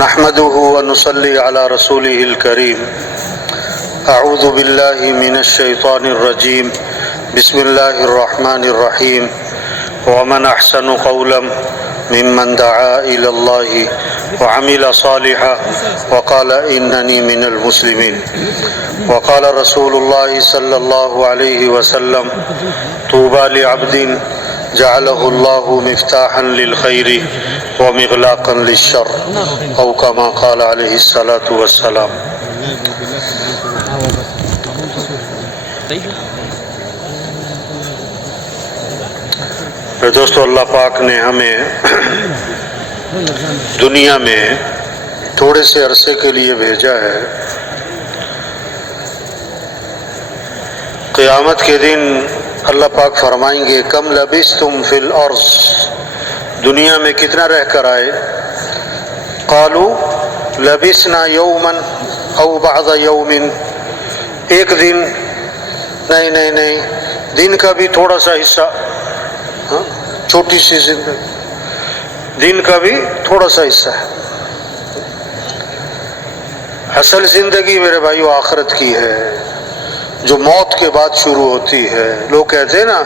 نحمده ونصلي على رسوله الكريم اعوذ باللہ من الشیطان الرجیم بسم اللہ الرحمن الرحیم ومن احسن قولا ممن دعا الى اللہ وعمل صالحا وقال اننی من المسلمین وقال رسول اللہ صلی اللہ علیہ وسلم طوبى لعبد جعله اللہ مفتاحا للخیر ومغلاقا للشر او كما قال علیہ الصلاة والسلام۔ دوستو، اللہ پاک نے ہمیں دنیا میں تھوڑے سے عرصے کے لیے بھیجا ہے۔ قیامت کے دن اللہ پاک فرمائیں گے کم لبثتم فی الارض، دنیا میں کتنا رہ کر آئے؟ قالوا لبثنا یوما او بعض یوم، ایک دن، نہیں، دن کا بھی تھوڑا سا حصہ، چھوٹی سی زندگی، دن کا بھی تھوڑا سا حصہ ہے۔ اصل زندگی میرے بھائیو آخرت کی ہے، جو موت کے بعد شروع ہوتی ہے۔ لوگ کہتے ہیں نا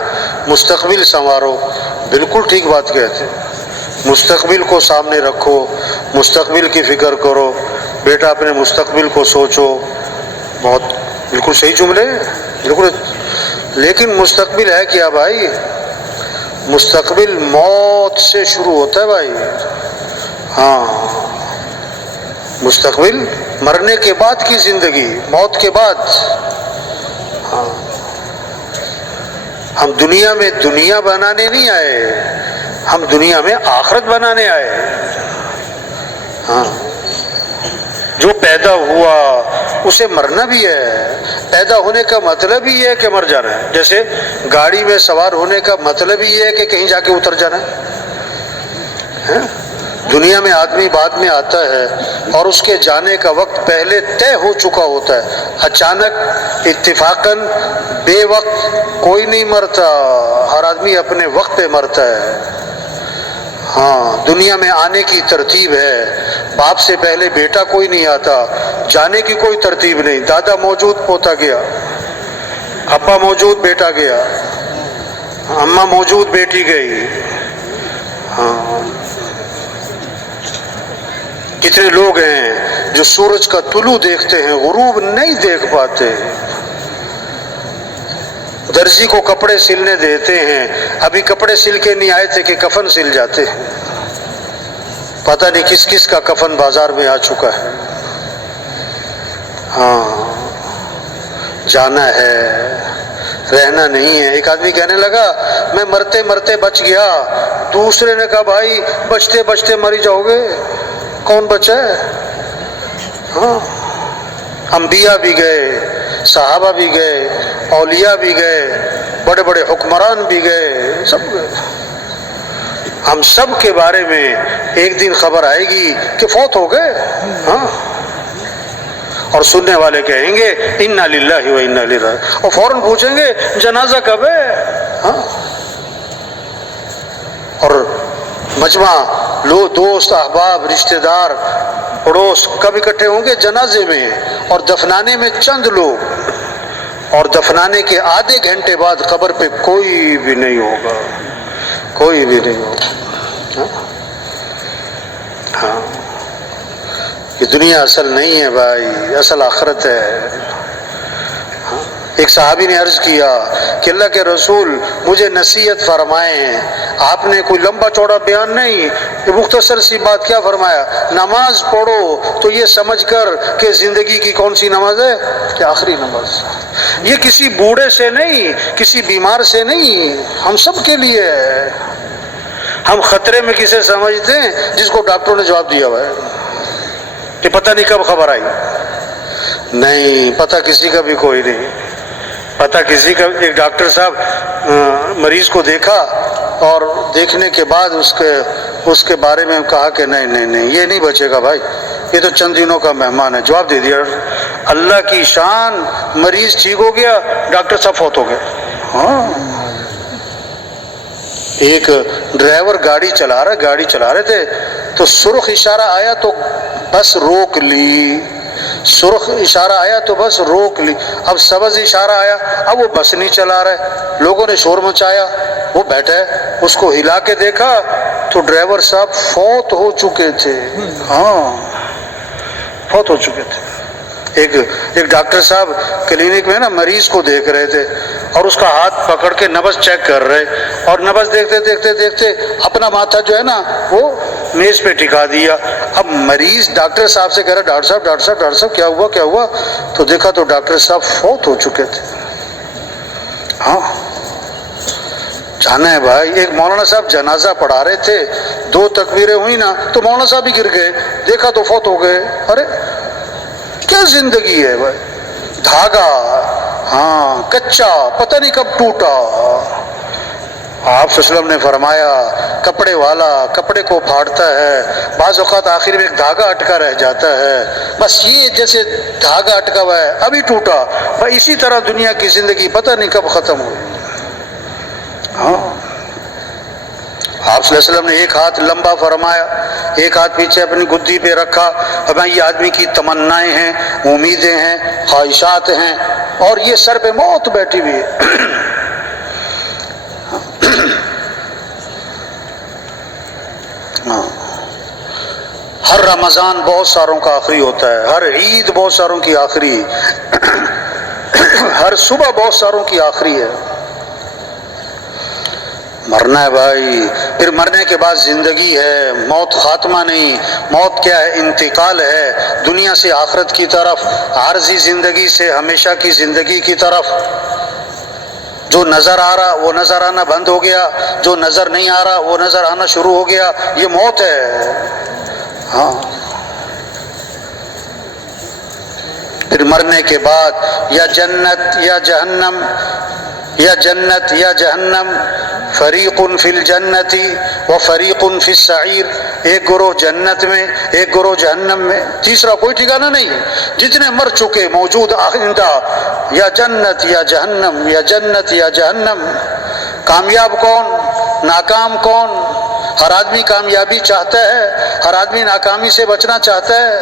مستقبل سنوارو، بالکل ٹھیک بات کہتے ہیں۔ مستقبل کو سامنے رکھو، مستقبل کی فکر کرو، بیٹا اپنے مستقبل کو سوچو، بہت بالکل صحیح جملے، بالکل۔ لیکن مستقبل ہے کیا بھائی؟ مستقبل موت سے شروع ہوتا ہے بھائی۔ ہاں، مستقبل مرنے کے بعد کی زندگی، موت کے بعد۔ ہاں، ہم دنیا میں دنیا بنانے نہیں آئے، ہم دنیا میں آخرت بنانے آئے۔ ہاں، جو پیدا ہوا اسے مرنا بھی ہے۔ پیدا ہونے کا مطلب ہی ہے کہ مر جانا ہے۔ جیسے گاڑی میں سوار ہونے کا مطلب ہی ہے کہ کہیں جا کے اتر جانا ہے۔ دنیا میں آدمی بعد میں آتا ہے اور اس کے جانے کا وقت پہلے طے ہو چکا ہوتا ہے۔ اچانک اتفاقاً بے وقت کوئی نہیں مرتا، ہر آدمی اپنے وقت پہ مرتا ہے۔ ہاں، دنیا میں آنے کی ترتیب ہے، باپ سے پہلے بیٹا کوئی نہیں آتا، جانے کی کوئی ترتیب نہیں۔ دادا موجود پوتا گیا، ابا موجود بیٹا گیا، اماں موجود بیٹی گئی۔ ہاں، کتنے لوگ ہیں جو سورج کا طلوع دیکھتے ہیں، غروب نہیں دیکھ پاتے۔ درزی کو کپڑے سلنے دیتے ہیں، ابھی کپڑے سل کے نہیں آئے تھے کہ کفن سل جاتے ہیں۔ پتہ نہیں کس کس کا کفن بازار میں آ چکا ہے۔ ہاں، جانا ہے، رہنا نہیں ہے۔ ایک آدمی کہنے لگا میں مرتے مرتے بچ گیا، دوسرے نے کہا بھائی بچتے بچتے مری جاؤ گے، کون بچا ہے؟ ہاں، انبیاء بھی گئے، صحابہ بھی گئے، اولیاء بھی گئے، بڑے بڑے حکمران بھی گئے، سب گئے۔ ہم سب کے بارے میں ایک دن خبر آئے گی کہ فوت ہو گئے۔ ہاں، اور سننے والے کہیں گے انا للہ و انا الیہ راجعون، اور فوراً پوچھیں گے جنازہ کب ہے؟ ہاں، اور مجمع لو، دوست احباب رشتہ دار پڑوس کب اکٹھے ہوں گے؟ جنازے میں، اور دفنانے میں چند لوگ، اور دفنانے کے آدھے گھنٹے بعد قبر پہ کوئی بھی نہیں ہوگا، کوئی بھی نہیں ہوگا۔ ہاں، یہ دنیا اصل نہیں ہے بھائی، اصل آخرت ہے۔ ایک صحابی نے عرض کیا کہ اللہ کے رسول مجھے نصیحت فرمائیں۔ آپ نے کوئی لمبا چوڑا بیان نہیں، یہ مختصر سی بات کیا فرمایا، نماز پڑھو تو یہ سمجھ کر کہ زندگی کی کون سی نماز ہے؟ کہ آخری نماز۔ یہ کسی بوڑھے سے نہیں، کسی بیمار سے نہیں، ہم سب کے لیے ہے۔ ہم خطرے میں کسے سمجھتے ہیں؟ جس کو ڈاکٹروں نے جواب دیا ہوا ہے کہ پتہ نہیں کب خبر آئی۔ نہیں، پتہ کسی کا بھی کوئی نہیں، پتہ کسی کا۔ ایک ڈاکٹر صاحب مریض کو دیکھا اور دیکھنے کے بعد اس کے بارے میں کہا کہ نہیں یہ نہیں بچے گا بھائی، یہ تو چند دنوں کا مہمان ہے۔ جواب دے دیا۔ اللہ کی شان، مریض ٹھیک ہو گیا، ڈاکٹر صاحب فوت ہو گئے۔ ہاں، ایک ڈرائیور گاڑی چلا رہے تھے تو سرخ اشارہ آیا تو بس روک لی، سرخ اشارہ آیا تو بس روک لی، اب سبز اشارہ آیا، اب وہ بس نہیں چلا رہا ہے، لوگوں نے شور مچایا، وہ بیٹھا ہے، اس کو ہلا کے دیکھا تو ڈرائیور صاحب فوت ہو چکے تھے، ہاں فوت ہو چکے تھے۔ ایک ڈاکٹر صاحب کلینک میں نا مریض کو دیکھ رہے تھے اور اس کا ہاتھ پکڑ کے نبض چیک کر رہے، اور نبض دیکھتے دیکھتے دیکھتے اپنا ماتھا جو ہے نا وہ میز پہ ٹکا دیا۔ اب مریض ڈاکٹر صاحب سے کہہ رہا ڈاکٹر صاحب ڈاکٹر صاحب ڈاکٹر صاحب کیا ہوا، تو دیکھا تو ڈاکٹر صاحب فوت ہو چکے تھے۔ ہاں جانا ہے بھائی، ایک مولانا صاحب جنازہ پڑھا رہے تھے، 2 تکبیریں ہوئی نا تو مولانا صاحب ہی گر گئے، دیکھا تو فوت ہو گئے۔ ارے کیا زندگی ہے بھائی، دھاگا ہاں کچا پتہ نہیں کب ٹوٹا۔ آپ صلی اللہ علیہ وسلم نے فرمایا کپڑے والا کپڑے کو پھاڑتا ہے، بعض اوقات آخر میں ایک دھاگا اٹکا رہ جاتا ہے، بس یہ جیسے دھاگا اٹکا ہوا ہے ابھی ٹوٹا، بھائی اسی طرح دنیا کی زندگی پتہ نہیں کب ختم ہوئی۔ ہاں آپ صلی اللہ علیہ وسلم نے ایک ہاتھ لمبا فرمایا، ایک ہاتھ پیچھے اپنی گدی پہ رکھا، اب یہ آدمی کی تمنائیں ہیں، امیدیں ہیں، خواہشات ہیں، اور یہ سر پہ موت بیٹھی ہوئی ہے۔ ہر رمضان بہت ساروں کا آخری ہوتا ہے، ہر عید بہت ساروں کی آخری، ہر صبح بہت ساروں کی آخری ہے۔ مرنا ہے بھائی، پھر مرنے کے بعد زندگی ہے، موت خاتمہ نہیں، موت کیا ہے؟ انتقال ہے، دنیا سے آخرت کی طرف، عارضی زندگی سے ہمیشہ کی زندگی کی طرف۔ جو نظر آ رہا وہ نظر آنا بند ہو گیا، جو نظر نہیں آ رہا وہ نظر آنا شروع ہو گیا، یہ موت ہے۔ ہاں پھر مرنے کے بعد یا جنت یا جہنم، یا جنت یا جہنم، فریق فی الجنت و فریق فی السعیر، ایک گروہ جنت میں ایک گروہ جہنم میں، تیسرا کوئی ٹھکانہ نہیں ہے۔ جتنے مر چکے موجود آئندہ، یا جنت یا جہنم یا جنت یا جہنم۔ کامیاب کون؟ ناکام کون؟ ہر آدمی کامیابی چاہتا ہے، ہر آدمی ناکامی سے بچنا چاہتا ہے۔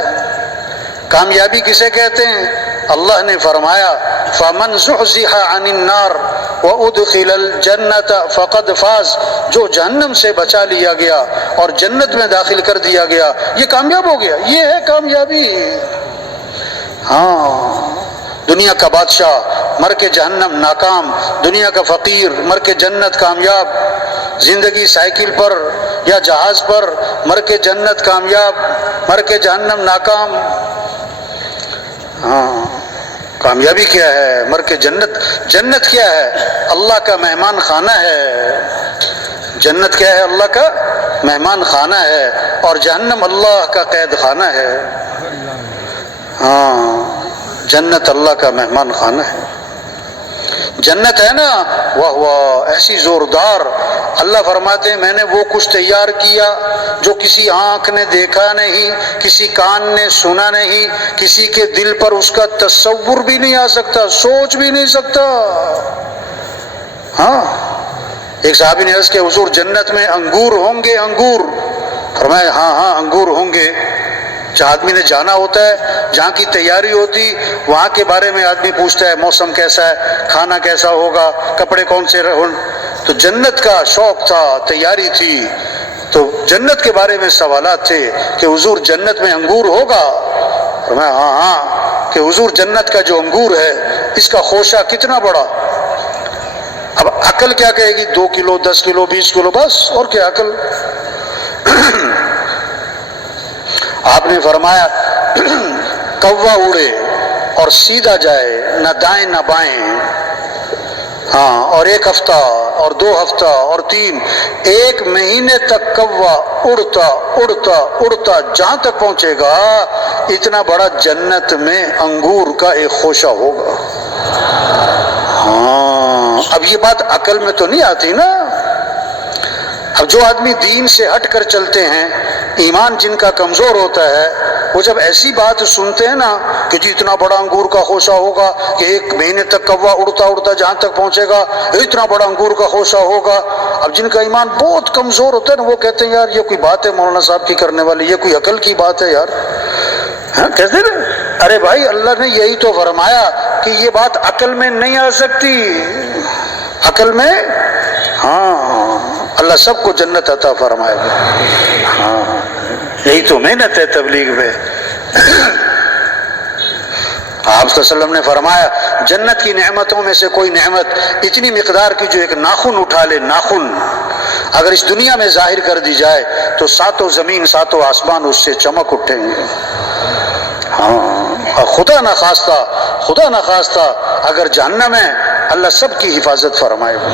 کامیابی کسے کہتے ہیں؟ اللہ نے فرمایا فَمَنْ زُحْزِحَ عَنِ النَّارِ وَأُدْخِلَ الْجَنَّةَ فَقَدْ فَازَ، جو جہنم سے بچا لیا گیا اور جنت میں داخل کر دیا گیا یہ کامیاب ہو گیا، یہ ہے کامیابی۔ ہاں دنیا کا بادشاہ مر کے جہنم ناکام، دنیا کا فقیر مر کے جنت کامیاب، زندگی سائیکل پر یا جہاز پر، مر کے جنت کامیاب، مر کے جہنم ناکام۔ ہاں کامیابی کیا ہے؟ مر کے جنت۔ جنت کیا ہے؟ اللہ کا مہمان خانہ ہے۔ جنت کیا ہے؟ اللہ کا مہمان خانہ ہے، اور جہنم اللہ کا قید خانہ ہے۔ ہاں جنت اللہ کا مہمان خانہ ہے۔ جنت ہے نا واہ ایسی زوردار، اللہ فرماتے ہیں میں نے وہ کچھ تیار کیا جو کسی آنکھ نے دیکھا نہیں، کسی کان نے سنا نہیں، کسی کے دل پر اس کا تصور بھی نہیں آ سکتا، سوچ بھی نہیں سکتا۔ ہاں ایک صحابی نے عرض کیا حضور جنت میں انگور ہوں گے؟ انگور؟ فرمایا ہاں انگور ہوں گے۔ جہاں آدمی نے جانا ہوتا ہے، جہاں کی تیاری ہوتی، وہاں کے بارے میں آدمی پوچھتا ہے موسم کیسا ہے، کھانا کیسا ہوگا، کپڑے کون سے رہن۔ تو جنت کا شوق تھا، تیاری تھی، تو جنت کے بارے میں سوالات تھے کہ حضور جنت میں انگور ہوگا؟ فرمایا ہاں کہ حضور جنت کا جو انگور ہے اس کا خوشہ کتنا بڑا۔ اب عقل کیا کہے گی؟ 2 کلو 10 کلو 20 کلو، بس اور کیا عقل۔ آپ نے فرمایا کوا اڑے اور سیدھا جائے، نہ دائیں نہ بائیں، ہاں اور 1 ہفتہ اور 2 ہفتہ اور 3، 1 مہینے تک کوا اڑتا اڑتا اڑتا جہاں تک پہنچے گا اتنا بڑا جنت میں انگور کا ایک خوشہ ہوگا۔ ہاں اب یہ بات عقل میں تو نہیں آتی نا۔ اب جو آدمی دین سے ہٹ کر چلتے ہیں، ایمان جن کا کمزور ہوتا ہے، وہ جب ایسی بات سنتے ہیں نا کہ جی اتنا بڑا انگور کا خوشہ ہوگا کہ 1 مہینے تک کوا اڑتا اڑتا جہاں تک پہنچے گا، اتنا بڑا انگور کا خوشہ ہوگا. اب جن کا ایمان بہت کمزور ہوتا ہے نا، وہ کہتے ہیں یار یہ کوئی بات ہے مولانا صاحب کی کرنے والی، یہ کوئی عقل کی بات ہے یار. ہاں کہتے ہیں نا، ارے بھائی اللہ نے یہی تو فرمایا کہ یہ بات عقل میں نہیں آ سکتی. عقل میں ہاں اللہ سب کو جنت عطا فرمائے گا. ہاں یہی تو محنت ہے تبلیغ میں. آپ صلی اللہ علیہ وسلم نے فرمایا جنت کی نعمتوں میں سے کوئی نعمت اتنی مقدار کی جو ایک ناخن اٹھا لے، ناخن اگر اس دنیا میں ظاہر کر دی جائے تو 7 زمین 7 آسمان اس سے چمک اٹھیں گے. ہاں خدا نہ خواستہ اگر جہنم ہے، اللہ سب کی حفاظت فرمائے گا.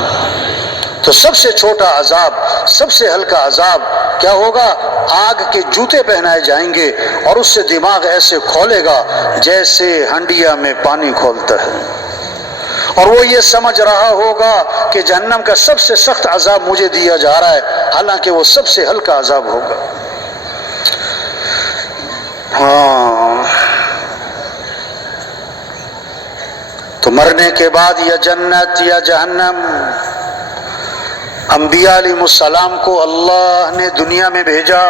تو سب سے چھوٹا عذاب، سب سے ہلکا عذاب کیا ہوگا؟ آگ کے جوتے پہنائے جائیں گے اور اس سے دماغ ایسے کھولے گا جیسے ہنڈیا میں پانی کھولتا ہے، اور وہ یہ سمجھ رہا ہوگا کہ جہنم کا سب سے سخت عذاب مجھے دیا جا رہا ہے، حالانکہ وہ سب سے ہلکا عذاب ہوگا. ہاں تو مرنے کے بعد یا جنت یا جہنم. انبیاء علیہ السلام کو اللہ نے دنیا میں بھیجا،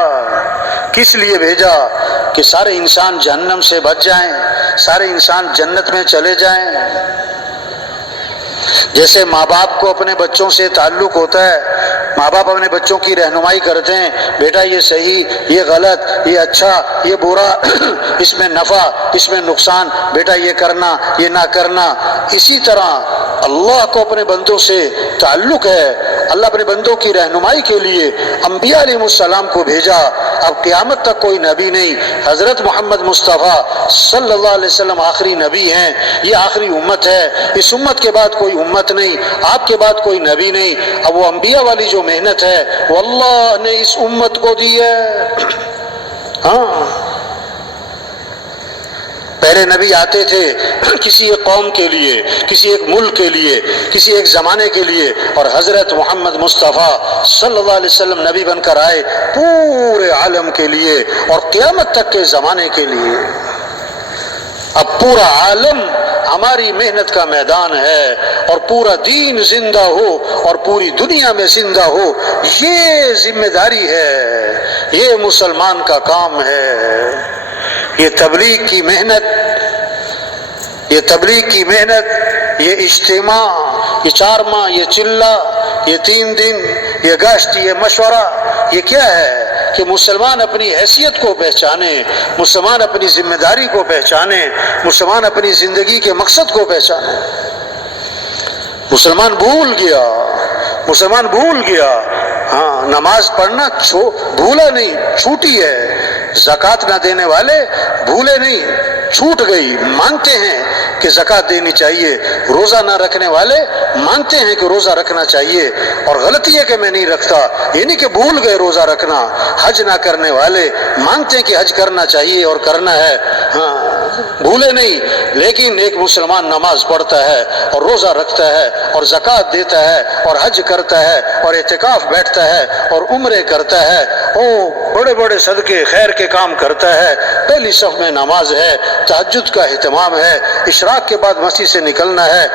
کس لیے بھیجا؟ کہ سارے انسان جہنم سے بچ جائیں، سارے انسان جنت میں چلے جائیں. جیسے ماں باپ کو اپنے بچوں سے تعلق ہوتا ہے، ماں باپ اپنے بچوں کی رہنمائی کرتے ہیں، بیٹا یہ صحیح، یہ غلط، یہ اچھا، یہ برا، اس میں نفع، اس میں نقصان، بیٹا یہ کرنا، یہ نہ کرنا. اسی طرح اللہ کو اپنے بندوں سے تعلق ہے. اللہ اپنے بندوں کی رہنمائی کے لیے انبیاء علیہ السلام کو بھیجا. اب قیامت تک کوئی نبی نہیں، حضرت محمد مصطفیٰ صلی اللہ علیہ وسلم آخری نبی ہیں. یہ آخری امت ہے، اس امت کے بعد کوئی امت نہیں، آپ کے بعد کوئی نبی نہیں. اب وہ انبیاء والی جو محنت ہے وہ اللہ نے اس امت کو دی ہے. ہاں پہلے نبی آتے تھے کسی ایک قوم کے لیے، کسی ایک ملک کے لیے، کسی ایک زمانے کے لیے، اور حضرت محمد مصطفیٰ صلی اللہ علیہ وسلم نبی بن کر آئے پورے عالم کے لیے اور قیامت تک کے زمانے کے لیے. اب پورا عالم ہماری محنت کا میدان ہے، اور پورا دین زندہ ہو اور پوری دنیا میں زندہ ہو، یہ ذمہ داری ہے، یہ مسلمان کا کام ہے. یہ تبلیغ کی محنت، یہ تبلیغ کی محنت، یہ اجتماع، یہ 4 ماہ، یہ چلہ، یہ 3 دن، یہ گشت، یہ مشورہ، یہ کیا ہے؟ کہ مسلمان اپنی حیثیت کو پہچانے، مسلمان اپنی ذمہ داری کو پہچانے، مسلمان اپنی زندگی کے مقصد کو پہچانے. مسلمان بھول گیا. ہاں نماز پڑھنا بھولا نہیں، چھوٹی ہے. زکوٰۃ نہ دینے والے بھولے نہیں، چھوٹ گئی، مانتے ہیں کہ زکوٰۃ دینی چاہیے. روزہ نہ رکھنے والے مانتے ہیں کہ روزہ رکھنا چاہیے، اور غلطی ہے کہ میں نہیں رکھتا، یہ نہیں کہ بھول گئے روزہ رکھنا. حج نہ کرنے والے مانتے ہیں کہ حج کرنا چاہیے اور کرنا ہے، ہاں بھولے نہیں. لیکن ایک مسلمان نماز پڑھتا ہے اور روزہ رکھتا ہے اور زکوٰۃ دیتا ہے اور حج کرتا ہے اور اعتکاف بیٹھتا ہے اور عمرے کرتا ہے، بڑے بڑے صدقے خیر کے کام کرتا ہے. پہلی صف میں نماز ہے، تہجد کا اہتمام ہے، اشراق کے بعد مسجد سے نکلنا ہے.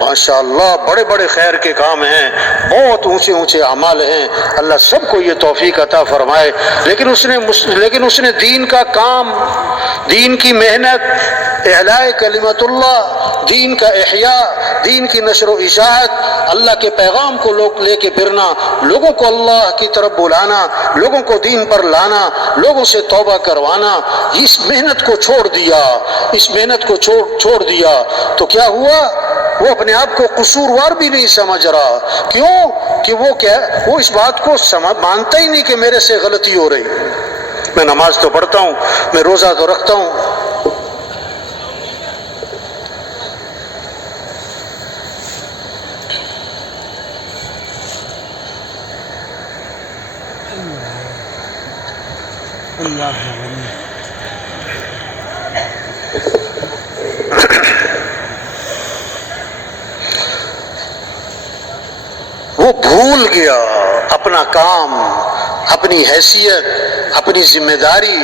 ماشاءاللہ بڑے بڑے خیر کے کام ہیں، بہت اونچے اونچے اعمال ہیں. اللہ سب کو یہ توفیق عطا فرمائے. لیکن اس نے دین کا کام، دین کی محنت، اعلاء کلمت اللہ، دین کا احیاء، دین کی نشر و اشاعت، اللہ کے پیغام کو لے کے پھرنا، لوگوں کو اللہ کی طرف بلانا، لوگوں کو دین پر لانا، لوگوں سے توبہ کروانا، اس محنت کو چھوڑ دیا. اس محنت کو چھوڑ دیا تو کیا ہوا؟ وہ اپنے آپ کو قصوروار بھی نہیں سمجھ رہا. کیوں؟ کہ وہ اس بات کو مانتا ہی نہیں کہ میرے سے غلطی ہو رہی. میں نماز تو پڑھتا ہوں، میں روزہ تو رکھتا ہوں. وہ بھول گیا اپنا کام، اپنی حیثیت، اپنی ذمہ داری.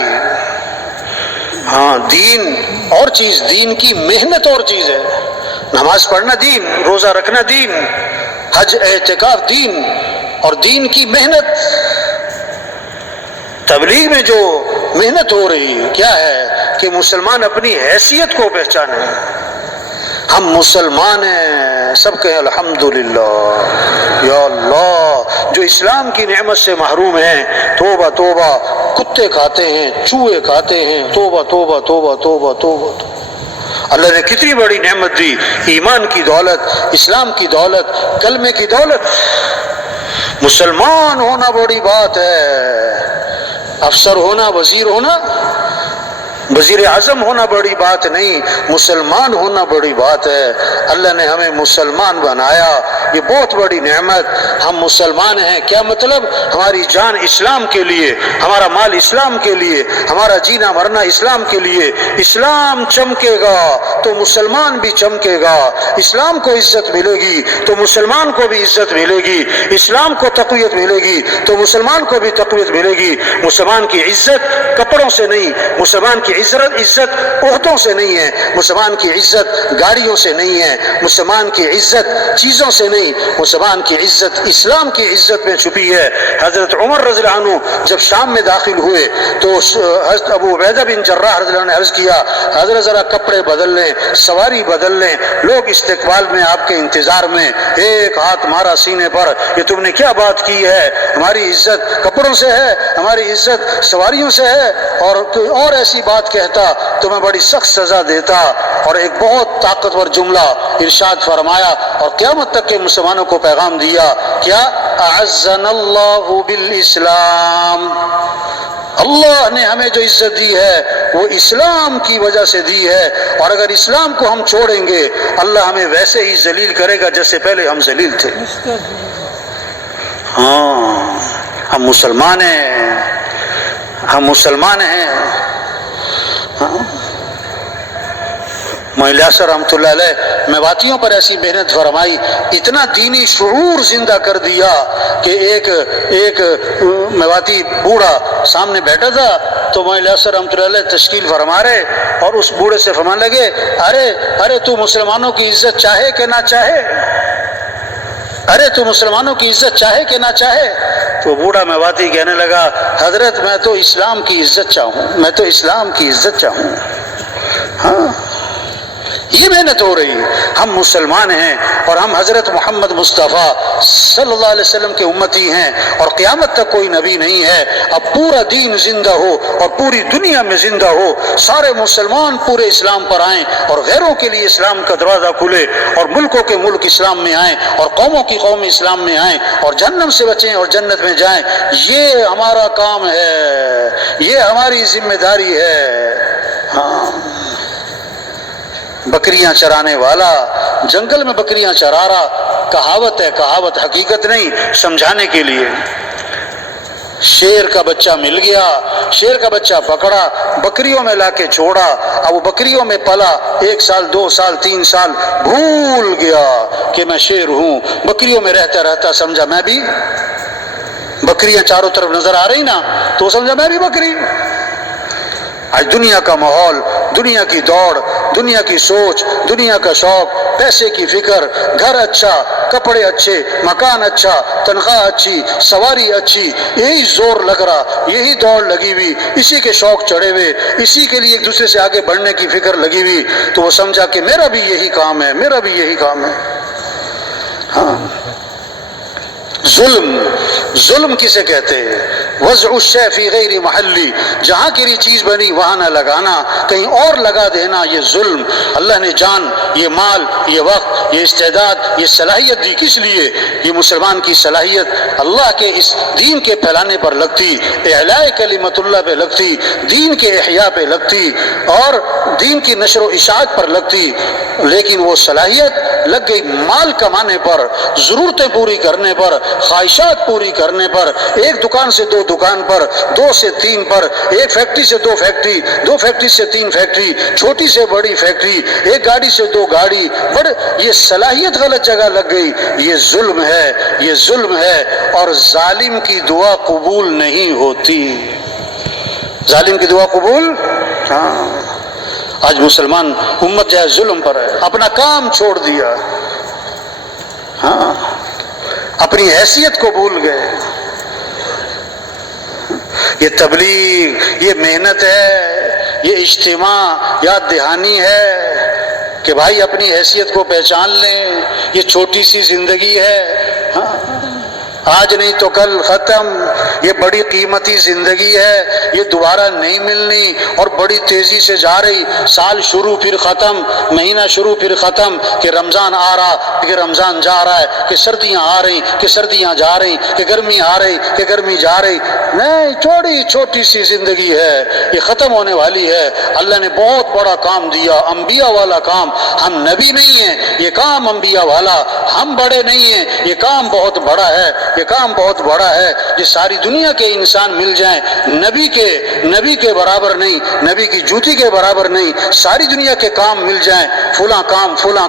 ہاں دین اور چیز، دین کی محنت اور چیز ہے. نماز پڑھنا دین، روزہ رکھنا دین، حج اعتکاف دین، اور دین کی محنت. تبلیغ میں جو محنت ہو رہی کیا ہے کہ مسلمان اپنی حیثیت کو پہچانے. ہم مسلمان ہیں، سب کہیں الحمدللہ. یا اللہ، جو اسلام کی نعمت سے محروم ہیں، توبہ توبہ، کتے کھاتے ہیں، چوہے کھاتے ہیں، توبہ توبہ توبہ توبہ توبہ. اللہ نے کتنی بڑی نعمت دی، ایمان کی دولت، اسلام کی دولت، کلمے کی دولت. مسلمان ہونا بڑی بات ہے. افسر ہونا، وزیر ہونا، وزیر اعظم ہونا بڑی بات نہیں، مسلمان ہونا بڑی بات ہے. اللہ نے ہمیں مسلمان بنایا، یہ بہت بڑی نعمت. ہم مسلمان ہیں، کیا مطلب؟ ہماری جان اسلام کے لیے، ہمارا مال اسلام کے لیے، ہمارا جینا مرنا اسلام کے لیے. اسلام چمکے گا تو مسلمان بھی چمکے گا. اسلام کو عزت ملے گی تو مسلمان کو بھی عزت ملے گی. اسلام کو تقویت ملے گی تو مسلمان کو بھی تقویت ملے گی. مسلمان کی عزت کپڑوں سے نہیں، مسلمان کی عزت عہدوں سے نہیں ہے، مسلمان کی عزت گاڑیوں سے نہیں ہے، مسلمان کی عزت چیزوں سے نہیں، مسلمان کی عزت اسلام کی عزت میں چھپی ہے. حضرت عمر رضی اللہ عنہ جب شام میں داخل ہوئے تو حضرت ابو عبیدہ بن جراح رضی اللہ عنہ نے عرض کیا، حضرت ذرا کپڑے بدل لیں، سواری بدل لیں. لوگ استقبال میں آپ کے انتظار میں، ایک ہاتھ مارا سینے پر، یہ تم نے کیا بات کی ہے؟ ہماری عزت کپڑوں سے ہے، ہماری عزت سواریوں سے ہے، اور ایسی بات کہتا تو میں بڑی سخت سزا دیتا. اور ایک بہت طاقتور جملہ ارشاد فرمایا اور قیامت تک کے مسلمانوں کو پیغام دیا، کیا؟ اعزنا اللہ بالاسلام. اللہ نے ہمیں جو عزت دی ہے وہ اسلام کی وجہ سے دی ہے، اور اگر اسلام کو ہم چھوڑیں گے اللہ ہمیں ویسے ہی ذلیل کرے گا جیسے پہلے ہم ذلیل تھے. ہاں ہم مسلمان ہیں، ہم مسلمان ہیں. مولانا یاسر رحمۃ اللہ علیہ میواتیوں پر ایسی محنت فرمائی، اتنا دینی شعور زندہ کر دیا کہ ایک میواتی بوڑھا سامنے بیٹھا تھا تو مولانا یاسر رحمۃ اللہ علیہ تشکیل فرما رہے اور اس بوڑھے سے فرمانے لگے، ارے تو مسلمانوں کی عزت چاہے کہ نہ چاہے، ارے تو مسلمانوں کی عزت چاہے کہ نہ چاہے. تو بوڑھا میواتی کہنے لگا، حضرت میں تو اسلام کی عزت چاہوں، میں تو اسلام کی عزت چاہوں. ہاں یہ محنت ہو رہی. ہم مسلمان ہیں اور ہم حضرت محمد مصطفیٰ صلی اللہ علیہ وسلم کے امتی ہیں، اور قیامت تک کوئی نبی نہیں ہے. اب پورا دین زندہ ہو اور پوری دنیا میں زندہ ہو، سارے مسلمان پورے اسلام پر آئیں اور غیروں کے لیے اسلام کا دروازہ کھلے، اور ملکوں کے ملک اسلام میں آئیں اور قوموں کی قوم اسلام میں آئیں، اور جہنم سے بچیں اور جنت میں جائیں. یہ ہمارا کام ہے، یہ ہماری ذمہ داری ہے. ہاں بکریاں چرانے والا جنگل میں بکریاں چرا رہا، کہاوت ہے، کہاوت حقیقت نہیں، سمجھانے کے لیے. شیر کا بچہ مل گیا، شیر کا بچہ پکڑا، بکریوں میں لا کے چھوڑا. اب وہ بکریوں میں پلا 1 سال 2 سال 3 سال، بھول گیا کہ میں شیر ہوں. بکریوں میں رہتا رہتا سمجھا میں بھی، بکریاں چاروں طرف نظر آ رہی نا تو سمجھا میں بھی بکری. آج دنیا کا ماحول، دنیا کی دوڑ، دنیا کی سوچ، دنیا کا شوق، پیسے کی فکر، گھر اچھا، کپڑے اچھے، مکان اچھا، تنخواہ اچھی، سواری اچھی، یہی زور لگ رہا، یہی دوڑ لگی ہوئی، اسی کے شوق چڑھے ہوئے، اسی کے لیے ایک دوسرے سے آگے بڑھنے کی فکر لگی ہوئی. تو وہ سمجھا کہ میرا بھی یہی کام ہے، میرا بھی یہی کام ہے. ہاں ظلم کسے کہتے ہیں؟ وضع الشیء فی غیر محلی، جہاں کی چیز بنی وہاں نہ لگانا، کہیں اور لگا دینا، یہ ظلم. اللہ نے جان، یہ مال، یہ وقت، یہ استعداد، یہ صلاحیت دی کس لیے؟ یہ مسلمان کی صلاحیت اللہ کے اس دین کے پھیلانے پر لگتی، اعلاء کلمت اللہ پہ لگتی، دین کے احیاء پہ لگتی، اور دین کی نشر و اشاعت پر لگتی. لیکن وہ صلاحیت لگ گئی مال کمانے پر، ضرورتیں پوری کرنے پر، خواہشات پوری کرنے پر، ایک دکان سے دو دکان پر، دو سے تین پر، ایک فیکٹری سے دو فیکٹری، دو فیکٹری سے تین فیکٹری، چھوٹی سے بڑی فیکٹری، ایک گاڑی سے دو گاڑی، یہ صلاحیت غلط جگہ لگ گئی، یہ ظلم ہے، یہ ظلم ہے، اور ظالم کی دعا قبول نہیں ہوتی، ظالم کی دعا قبول آج مسلمان امت جو ہے ظلم پر ہے، اپنا کام چھوڑ دیا، اپنی حیثیت کو بھول گئے۔ یہ تبلیغ، یہ محنت ہے، یہ اجتماع یاد دہانی ہے کہ بھائی اپنی حیثیت کو پہچان لیں، یہ چھوٹی سی زندگی ہے، آج نہیں تو کل ختم، یہ بڑی قیمتی زندگی ہے، یہ دوبارہ نہیں ملنی، اور بڑی تیزی سے جا رہی، سال شروع پھر ختم، مہینہ شروع پھر ختم، کہ رمضان آ رہا کہ رمضان جا رہا ہے، کہ سردیاں آ رہی کہ سردیاں جا رہی، کہ گرمی آ رہی کہ گرمی جا رہی، نہیں، چھوٹی سی زندگی ہے، یہ ختم ہونے والی ہے۔ اللہ نے بہت بڑا کام دیا، انبیاء والا کام، ہم نبی نہیں ہیں، یہ کام انبیاء والا، ہم بڑے نہیں ہیں، یہ کام بہت بڑا ہے، یہ کام بہت بڑا ہے، یہ ساری دنیا کے انسان مل جائیں، نبی کے برابر نہیں، نبی کی جوتی کے برابر نہیں، ساری دنیا کے کام مل جائیں، فلاں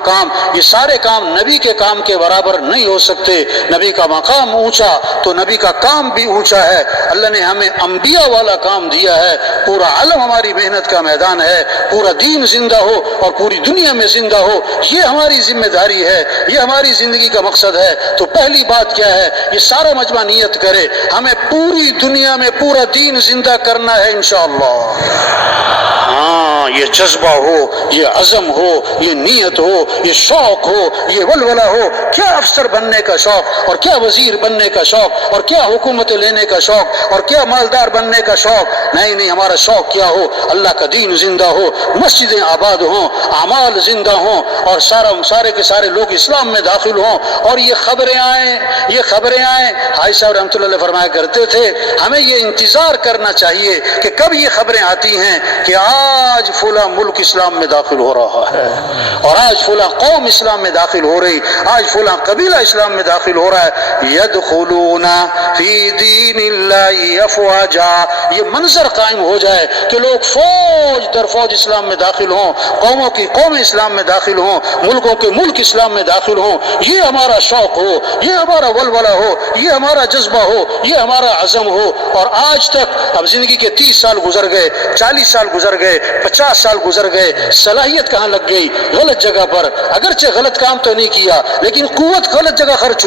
کام، یہ سارے کام نبی کے کام کے برابر نہیں ہو سکتے۔ نبی کا مقام اونچا تو نبی کا کام بھی اونچا ہے۔ اللہ نے ہمیں انبیاء والا کام دیا ہے، پورا عالم ہماری محنت کا میدان ہے، پورا دین زندہ ہو اور پوری دنیا میں زندہ ہو، یہ ہماری ذمہ داری ہے، یہ ہماری زندگی کا مقصد ہے۔ تو پہلی بات کیا ہے؟ یہ سارا مجمع نیت کرے، ہمیں پوری دنیا میں پورا دین زندہ کرنا ہے انشاءاللہ۔ یہ جذبہ ہو، یہ عزم ہو، یہ نیت ہو، یہ شوق ہو، یہ ولولہ ہو، کیا افسر بننے کا شوق، اور کیا وزیر بننے کا شوق، اور کیا حکومت لینے کا شوق، اور کیا مالدار بننے کا شوق، نہیں، ہمارا شوق کیا ہو؟ اللہ کا دین زندہ ہو، مسجدیں آباد ہوں، اعمال زندہ ہوں، اور سارے کے سارے لوگ اسلام میں داخل ہوں، اور یہ خبریں آئیں۔ حاجی صاحب رحمۃ اللہ علیہ فرمایا کرتے تھے، ہمیں یہ انتظار کرنا چاہیے کہ کب یہ خبریں آتی ہیں کہ آج فلاں ملک اسلام میں داخل ہو رہا ہے، اور آج فلاں قوم اسلام میں داخل ہو رہی، آج فلاں قبیلہ اسلام میں داخل ہو رہا ہے۔ یدخلون فی دین اللہ افواجا، یہ منظر قائم ہو جائے کہ لوگ فوج در فوج اسلام میں داخل ہوں، قوموں کی قوم اسلام میں داخل ہوں، ملکوں کے ملک اسلام میں داخل ہوں، یہ ہمارا شوق ہو، یہ ہمارا ولولہ ہو، یہ ہمارا جذبہ ہو، یہ ہمارا عزم ہو۔ اور آج تک اب زندگی کے 30 سال گزر گئے، 40 سال گزر گئے، 50 سال گزر گئے، صلاحیت کہاں لگ گئی؟ غلط جگہ پر۔ اگرچہ غلط کام تو نہیں کیا، لیکن قوت غلط جگہ خرچ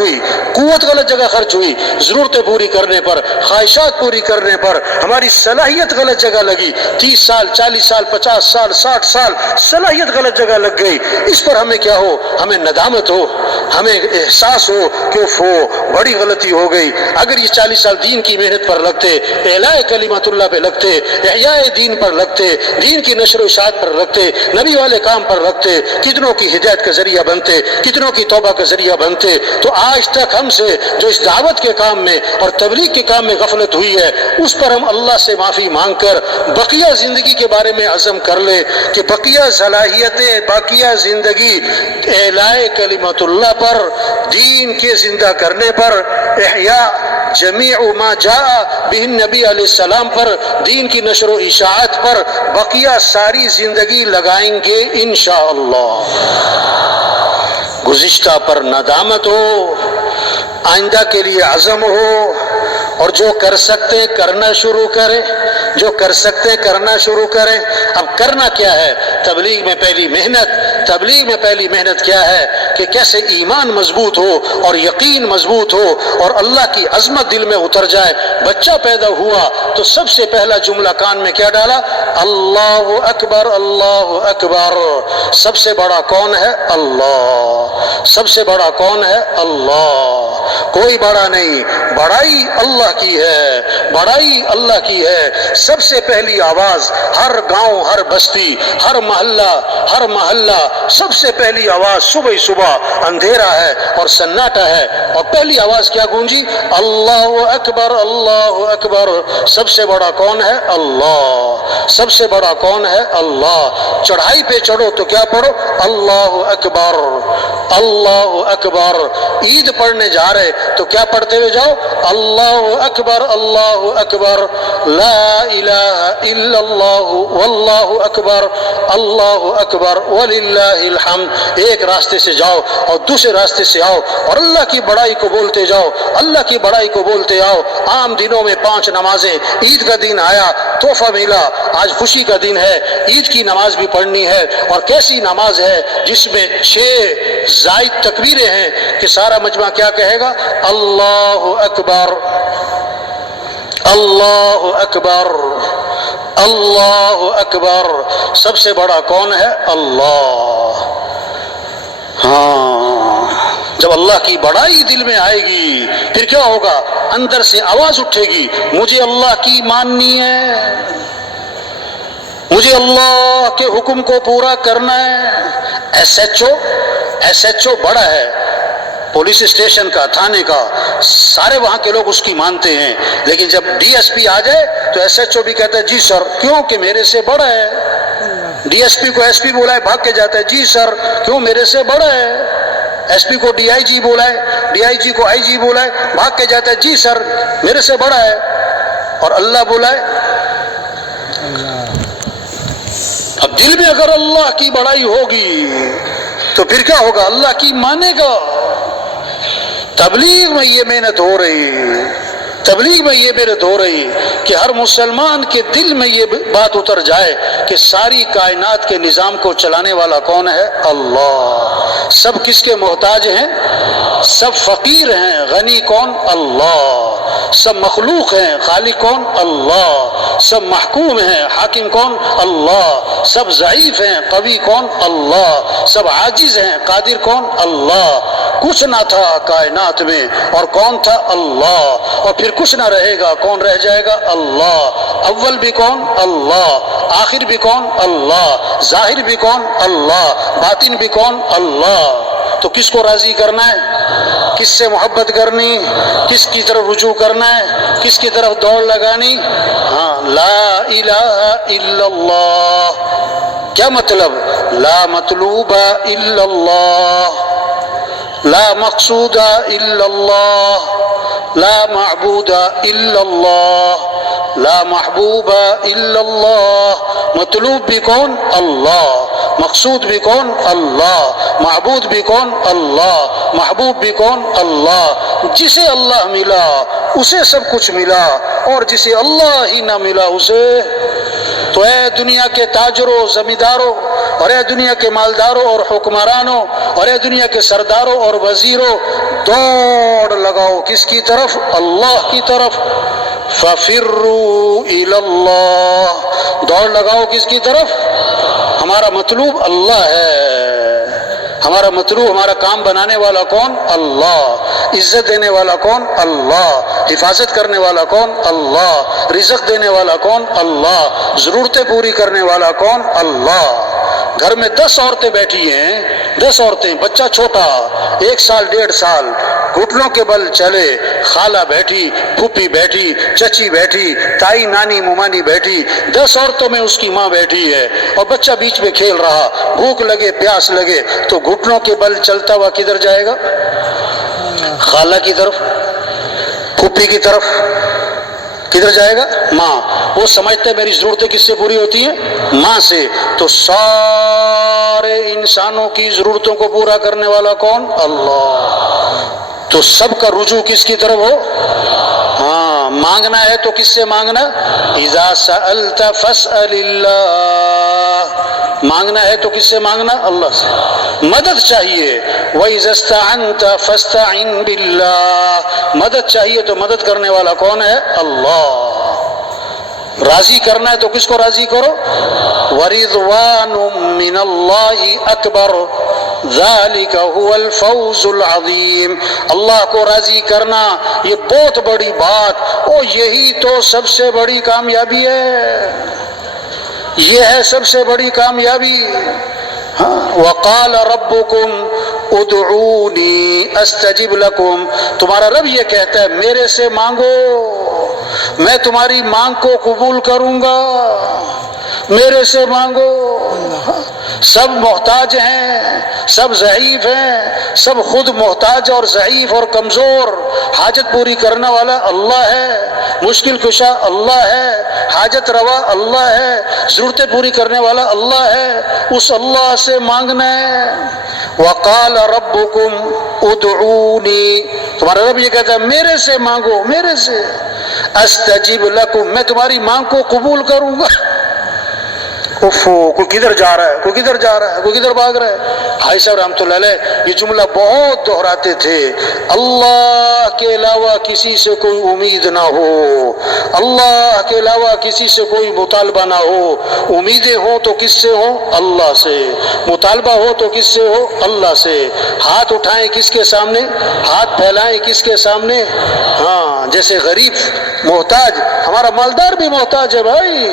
ہوئی، ضرورتیں پوری کرنے پر، خواہشات پوری کرنے پر ہماری صلاحیت غلط جگہ لگی۔ 30 سال، 40 سال، 50 سال، 60 سال صلاحیت غلط جگہ لگ گئی۔ اس پر ہمیں کیا ہو؟ ہمیں ندامت ہو، ہمیں احساس ہو کہ بڑی غلطی ہو گئی۔ اگر یہ 40 سال دین کی محنت پر لگتے، اعلاء کلمت اللہ پہ لگتے، احیاء دین پر لگتے، دین کی نشر و اشاعت پر لگتے، نبی والے کام پر لگتے، کتنوں کی ہدایت کا ذریعہ بنتے، کتنوں کی توبہ کا ذریعہ بنتے، تو آج تک ہم سے جو اس دعوت کے کام میں اور تبلیغ کے کام میں غفلت ہوئی ہے، اس پر ہم اللہ سے معافی مانگ کر بقیہ زندگی کے بارے میں عزم کر لیں کہ بقیہ صلاحیتیں، بقیہ زندگی اعلاء کلمت اللہ پر، دین کے زندہ کرنے پر، احیاء جمیع ما جاء بہ النبی علیہ السلام پر، دین کی نشر و اشاعت پر بقیہ ساری زندگی لگائیں گے انشاءاللہ۔ گزشتہ پر ندامت ہو، آئندہ کے لیے عزم ہو، اور جو کر سکتے کرنا شروع کریں، جو کر سکتے کرنا شروع کریں۔ اب کرنا کیا ہے؟ تبلیغ میں پہلی محنت کیا ہے کہ کیسے ایمان مضبوط ہو اور یقین مضبوط ہو اور اللہ کی عظمت دل میں اتر جائے۔ بچہ پیدا ہوا تو سب سے پہلا جملہ کان میں کیا ڈالا؟ اللہ اکبر، اللہ اکبر۔ سب سے بڑا کون ہے؟ اللہ۔ سب سے بڑا کون ہے؟ اللہ۔ کوئی بڑا نہیں، بڑائی اللہ اللہ کی ہے، بڑائی اللہ کی ہے۔ سب سے پہلی آواز ہر گاؤں، ہر بستی، ہر محلہ سب سے پہلی آواز صبح صبح اندھیرا ہے اور سناٹا ہے، اور پہلی آواز کیا گونجی؟ اللہ اکبر، اللہ اکبر۔ سب سے بڑا کون ہے؟ اللہ۔ سب سے بڑا کون ہے؟ اللہ۔ چڑھائی پہ چڑھو تو کیا پڑھو؟ اللہ اکبر، اللہ اکبر۔ عید پڑھنے جا رہے تو کیا پڑھتے ہوئے جاؤ؟ اللہ اکبر، اللہ اکبر، لا الہ الا اللہ واللہ اکبر، اللہ اکبر وللہ الحمد۔ ایک راستے سے جاؤ اور دوسرے راستے سے آؤ اور اللہ کی بڑائی کو بولتے جاؤ، اللہ کی بڑائی کو بولتے آؤ۔ عام دنوں میں 5 نمازیں، عید کا دن آیا، تحفہ ملا، آج خوشی کا دن ہے، عید کی نماز بھی پڑھنی ہے۔ اور کیسی نماز ہے جس میں 6 زائد تکبیریں ہیں کہ سارا مجمع کیا کہے گا؟ اللہ اکبر، اللہ اکبر، اللہ اکبر۔ سب سے بڑا کون ہے؟ اللہ۔ ہاں، جب اللہ کی بڑائی دل میں آئے گی پھر کیا ہوگا؟ اندر سے آواز اٹھے گی، مجھے اللہ کی ماننی ہے، مجھے اللہ کے حکم کو پورا کرنا ہے۔ ایس ایچ او بڑا ہے، پولیس اسٹیشن کا، تھانے کا، سارے وہاں کے لوگ اس کی مانتے ہیں، لیکن جب ڈی ایس پی آ جائے تو ایس ایچ او بھی کہتا ہے جی سر، کیوں کہ میرے سے بڑا ہے۔ ڈی ایس پی کو ایس پی بولا ہے، بھاگ کے جاتا ہے، جی سر، کیوں میرے سے بڑا ہے۔ ایس پی کو ڈی آئی جی بولا ہے، ڈی آئی جی کو آئی جی بولا ہے، بھاگ کے جاتا ہے، جی سر، میرے سے بڑا ہے۔ اور اللہ بولا ہے، اب دل میں اگر اللہ کی بڑائی ہوگی تو پھر کیا ہوگا؟ اللہ کی مانے گا۔ تبلیغ میں یہ محنت ہو رہی، تبلیغ میں یہ محنت ہو رہی کہ ہر مسلمان کے دل میں یہ بات اتر جائے کہ ساری کائنات کے نظام کو چلانے والا کون ہے؟ اللہ۔ سب کس کے محتاج ہیں؟ سب فقیر ہیں، غنی کون؟ اللہ۔ سب مخلوق ہیں، خالق کون؟ اللہ۔ سب محکوم ہیں، حاکم کون؟ اللہ۔ سب ضعیف ہیں، قوی کون؟ اللہ۔ سب عاجز ہیں، قادر کون؟ اللہ۔ کچھ نہ تھا کائنات میں اور کون تھا؟ اللہ۔ اور پھر کچھ نہ رہے گا، کون رہ جائے گا؟ اللہ۔ اول بھی کون؟ اللہ۔ آخر بھی کون؟ اللہ۔ ظاہر بھی کون؟ اللہ۔ باطن بھی کون؟ اللہ۔ تو کس کو راضی کرنا ہے؟ کس سے محبت کرنی؟ کس کی طرف رجوع کرنا ہے؟ کس کی طرف دوڑ لگانی؟ ہاں، لا الہ الا اللہ۔ کیا مطلب؟ لا مطلوب الا اللہ، لا مقصود الا اللہ، لا معبود الا اللہ، لا محبوب الا اللہ۔ مطلوب بھی کون؟ اللہ۔ مقصود بھی کون؟ اللہ۔ معبود بھی کون؟ اللہ۔ محبوب بھی کون؟ اللہ۔ جسے اللہ ملا اسے سب کچھ ملا، اور جسے اللہ ہی نہ ملا اسے۔ تو اے دنیا کے تاجروں، زمینداروں، اور اے دنیا کے مالداروں اور حکمرانوں، اور اے دنیا کے سرداروں اور وزیروں، دوڑ لگاؤ کس کی طرف؟ اللہ کی طرف۔ فَفِرُّوا إِلَى اللَّهِ، دوڑ لگاؤ کس کی طرف؟ ہمارا مطلوب اللہ ہے، ہمارا مطلوب، ہمارا کام بنانے والا کون؟ اللہ۔ عزت دینے والا کون؟ اللہ۔ حفاظت کرنے والا کون؟ اللہ۔ رزق دینے والا کون؟ اللہ۔ ضرورتیں پوری کرنے والا کون؟ اللہ۔ گھر میں 10 عورتیں بیٹھی ہیں، 10 عورتیں، بچہ چھوٹا 1 سال 1.5 سال، گھٹنوں کے بل چلے، خالہ بیٹھی، پھوپھی بیٹھی، چچی بیٹھی، تائی، نانی، ممانی بیٹھی، 10 عورتوں میں اس کی ماں بیٹھی ہے، اور بچہ بیچ میں کھیل رہا، بھوک لگے، پیاس لگے تو گھٹنوں کے بل چلتا ہوا کدھر جائے گا؟ خالہ کی طرف، پھوپھی کی طرف۔ کدھر جائے گا؟ ماں۔ وہ سمجھتے میری ضرورتیں کس سے پوری ہوتی ہیں؟ ماں سے۔ تو سارے انسانوں کی ضرورتوں کو پورا کرنے والا کون؟ اللہ۔ تو سب کا رجوع کس کی طرف ہو؟ ہاں، مانگنا ہے تو کس سے مانگنا؟ اذا سألت فاسأل اللہ، مانگنا ہے تو کس سے مانگنا؟ اللہ سے۔ مدد چاہیے، وَإِذَا اسْتَعَنْتَ فَاسْتَعِنْ بِاللَّهِ، مدد چاہیے تو مدد کرنے والا کون ہے؟ اللہ۔ راضی کرنا ہے تو کس کو راضی کرو؟ وَرِضْوَانٌ مِّنَ اللَّهِ أَكْبَرُ، ذالک هو الفوز العظیم، اللہ کو راضی کرنا یہ بہت بڑی بات، اور یہی تو سب سے بڑی کامیابی ہے، یہ ہے سب سے بڑی کامیابی۔ وقال ربکم ادعونی استجب لکم، تمہارا رب یہ کہتا ہے میرے سے مانگو، میں تمہاری مانگ کو قبول کروں گا، میرے سے مانگو۔ سب محتاج ہیں، سب ضعیف ہیں، سب خود محتاج اور ضعیف اور کمزور، حاجت پوری کرنے والا اللہ ہے، مشکل کشا اللہ ہے، حاجت روا اللہ ہے، ضرورتیں پوری کرنے والا اللہ ہے، اس اللہ سے مانگنا ہے۔ وقال ربکم ادعونی، تمہارا رب یہ کہتا ہے میرے سے مانگو، میرے سے، استجب لکم، میں تمہاری مانگ کو قبول کروں گا۔ کوئی کدھر جا رہا ہے، کوئی کدھر جا رہا ہے، کوئی کدھر بھاگ رہا ہے۔ بھائی صاحب رحمۃ اللہ علیہ یہ جملہ بہت دہراتے تھے، اللہ کے علاوہ کسی سے کوئی امید نہ ہو، اللہ کے علاوہ کسی سے کوئی مطالبہ نہ ہو، امیدیں ہوں تو کس سے ہوں؟ اللہ سے، مطالبہ ہو تو کس سے ہو؟ اللہ سے۔ ہاتھ اٹھائیں کس کے سامنے؟ ہاتھ پھیلائیں کس کے سامنے؟ ہاں، جیسے غریب محتاج، ہمارا مالدار بھی محتاج ہے بھائی،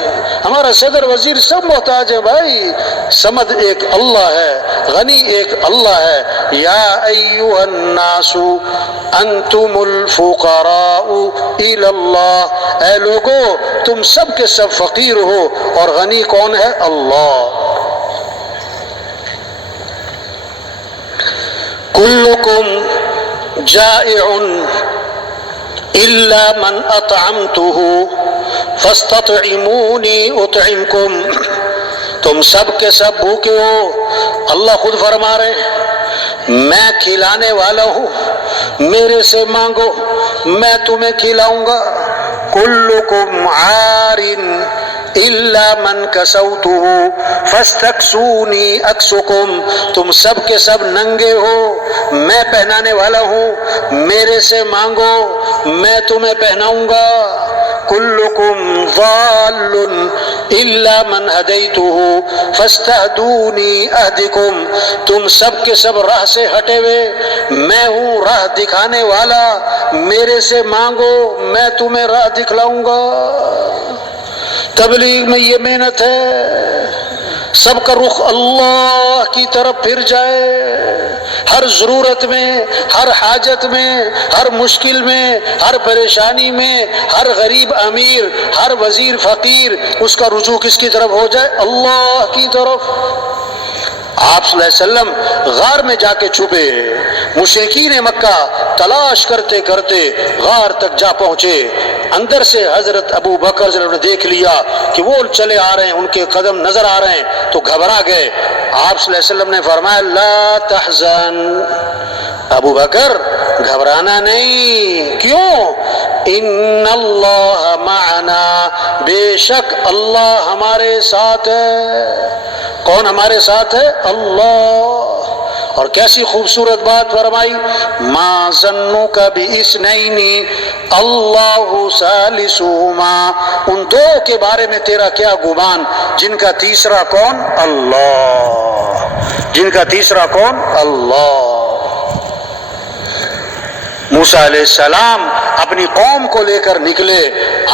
ہمارا صدر وزیر سب محتاج ہے بھائی، سمد ایک اللہ ہے، غنی ایک اللہ ہے۔ یا ایھا الناس انتم الفقراء الی اللہ، اے لوگو تم سب کے سب فقیر ہو، اور غنی کون ہے؟ اللہ۔ کلکم جائع الا من اطعمته فاستطعمونی اطعمکم، تم سب کے سب بھوکے ہو، اللہ خود فرما رہے ہیں میں کھلانے والا ہوں، میرے سے مانگو میں تمہیں کھلاؤں گا۔ کلکم عار الا من کسوتہ فاستکسونی اکسکم، تم سب کے سب ننگے ہو، میں پہنانے والا ہوں، میرے سے مانگو میں تمہیں پہناؤں گا۔ کلکم ضال الا من ہدیتہ فاستہدونی اہدکم، تم سب کے سب راہ سے ہٹے ہوئے، میں ہوں راہ دکھانے والا، میرے سے مانگو میں تمہیں راہ دکھلاؤں گا۔ تبلیغ میں یہ محنت ہے، سب کا رخ اللہ کی طرف پھر جائے، ہر ضرورت میں، ہر حاجت میں، ہر مشکل میں، ہر پریشانی میں، ہر غریب امیر، ہر وزیر فقیر، اس کا رجوع کس کی طرف ہو جائے؟ اللہ کی طرف۔ آپ صلی اللہ علیہ وسلم غار میں جا کے چھپے، مشرکین مکہ تلاش کرتے کرتے غار تک جا پہنچے، اندر سے حضرت ابو بکر رضی اللہ عنہ نے دیکھ لیا کہ وہ چلے آ رہے ہیں، ان کے قدم نظر آ رہے ہیں، تو گھبرا گئے۔ آپ صلی اللہ علیہ وسلم نے فرمایا لا تحزن، ابو بکر گھبرانا نہیں، کیوں؟ ان اللہ معنا، بے شک اللہ ہمارے ساتھ ہے۔ کون ہمارے ساتھ ہے؟ اللہ۔ اور کیسی خوبصورت بات فرمائی، ما ظنک باثنین اللہ ثالثہما، ان دو کے بارے میں تیرا کیا گمان جن کا تیسرا کون؟ اللہ، جن کا تیسرا کون؟ اللہ۔ موسیٰ علیہ السلام اپنی قوم کو لے کر نکلے،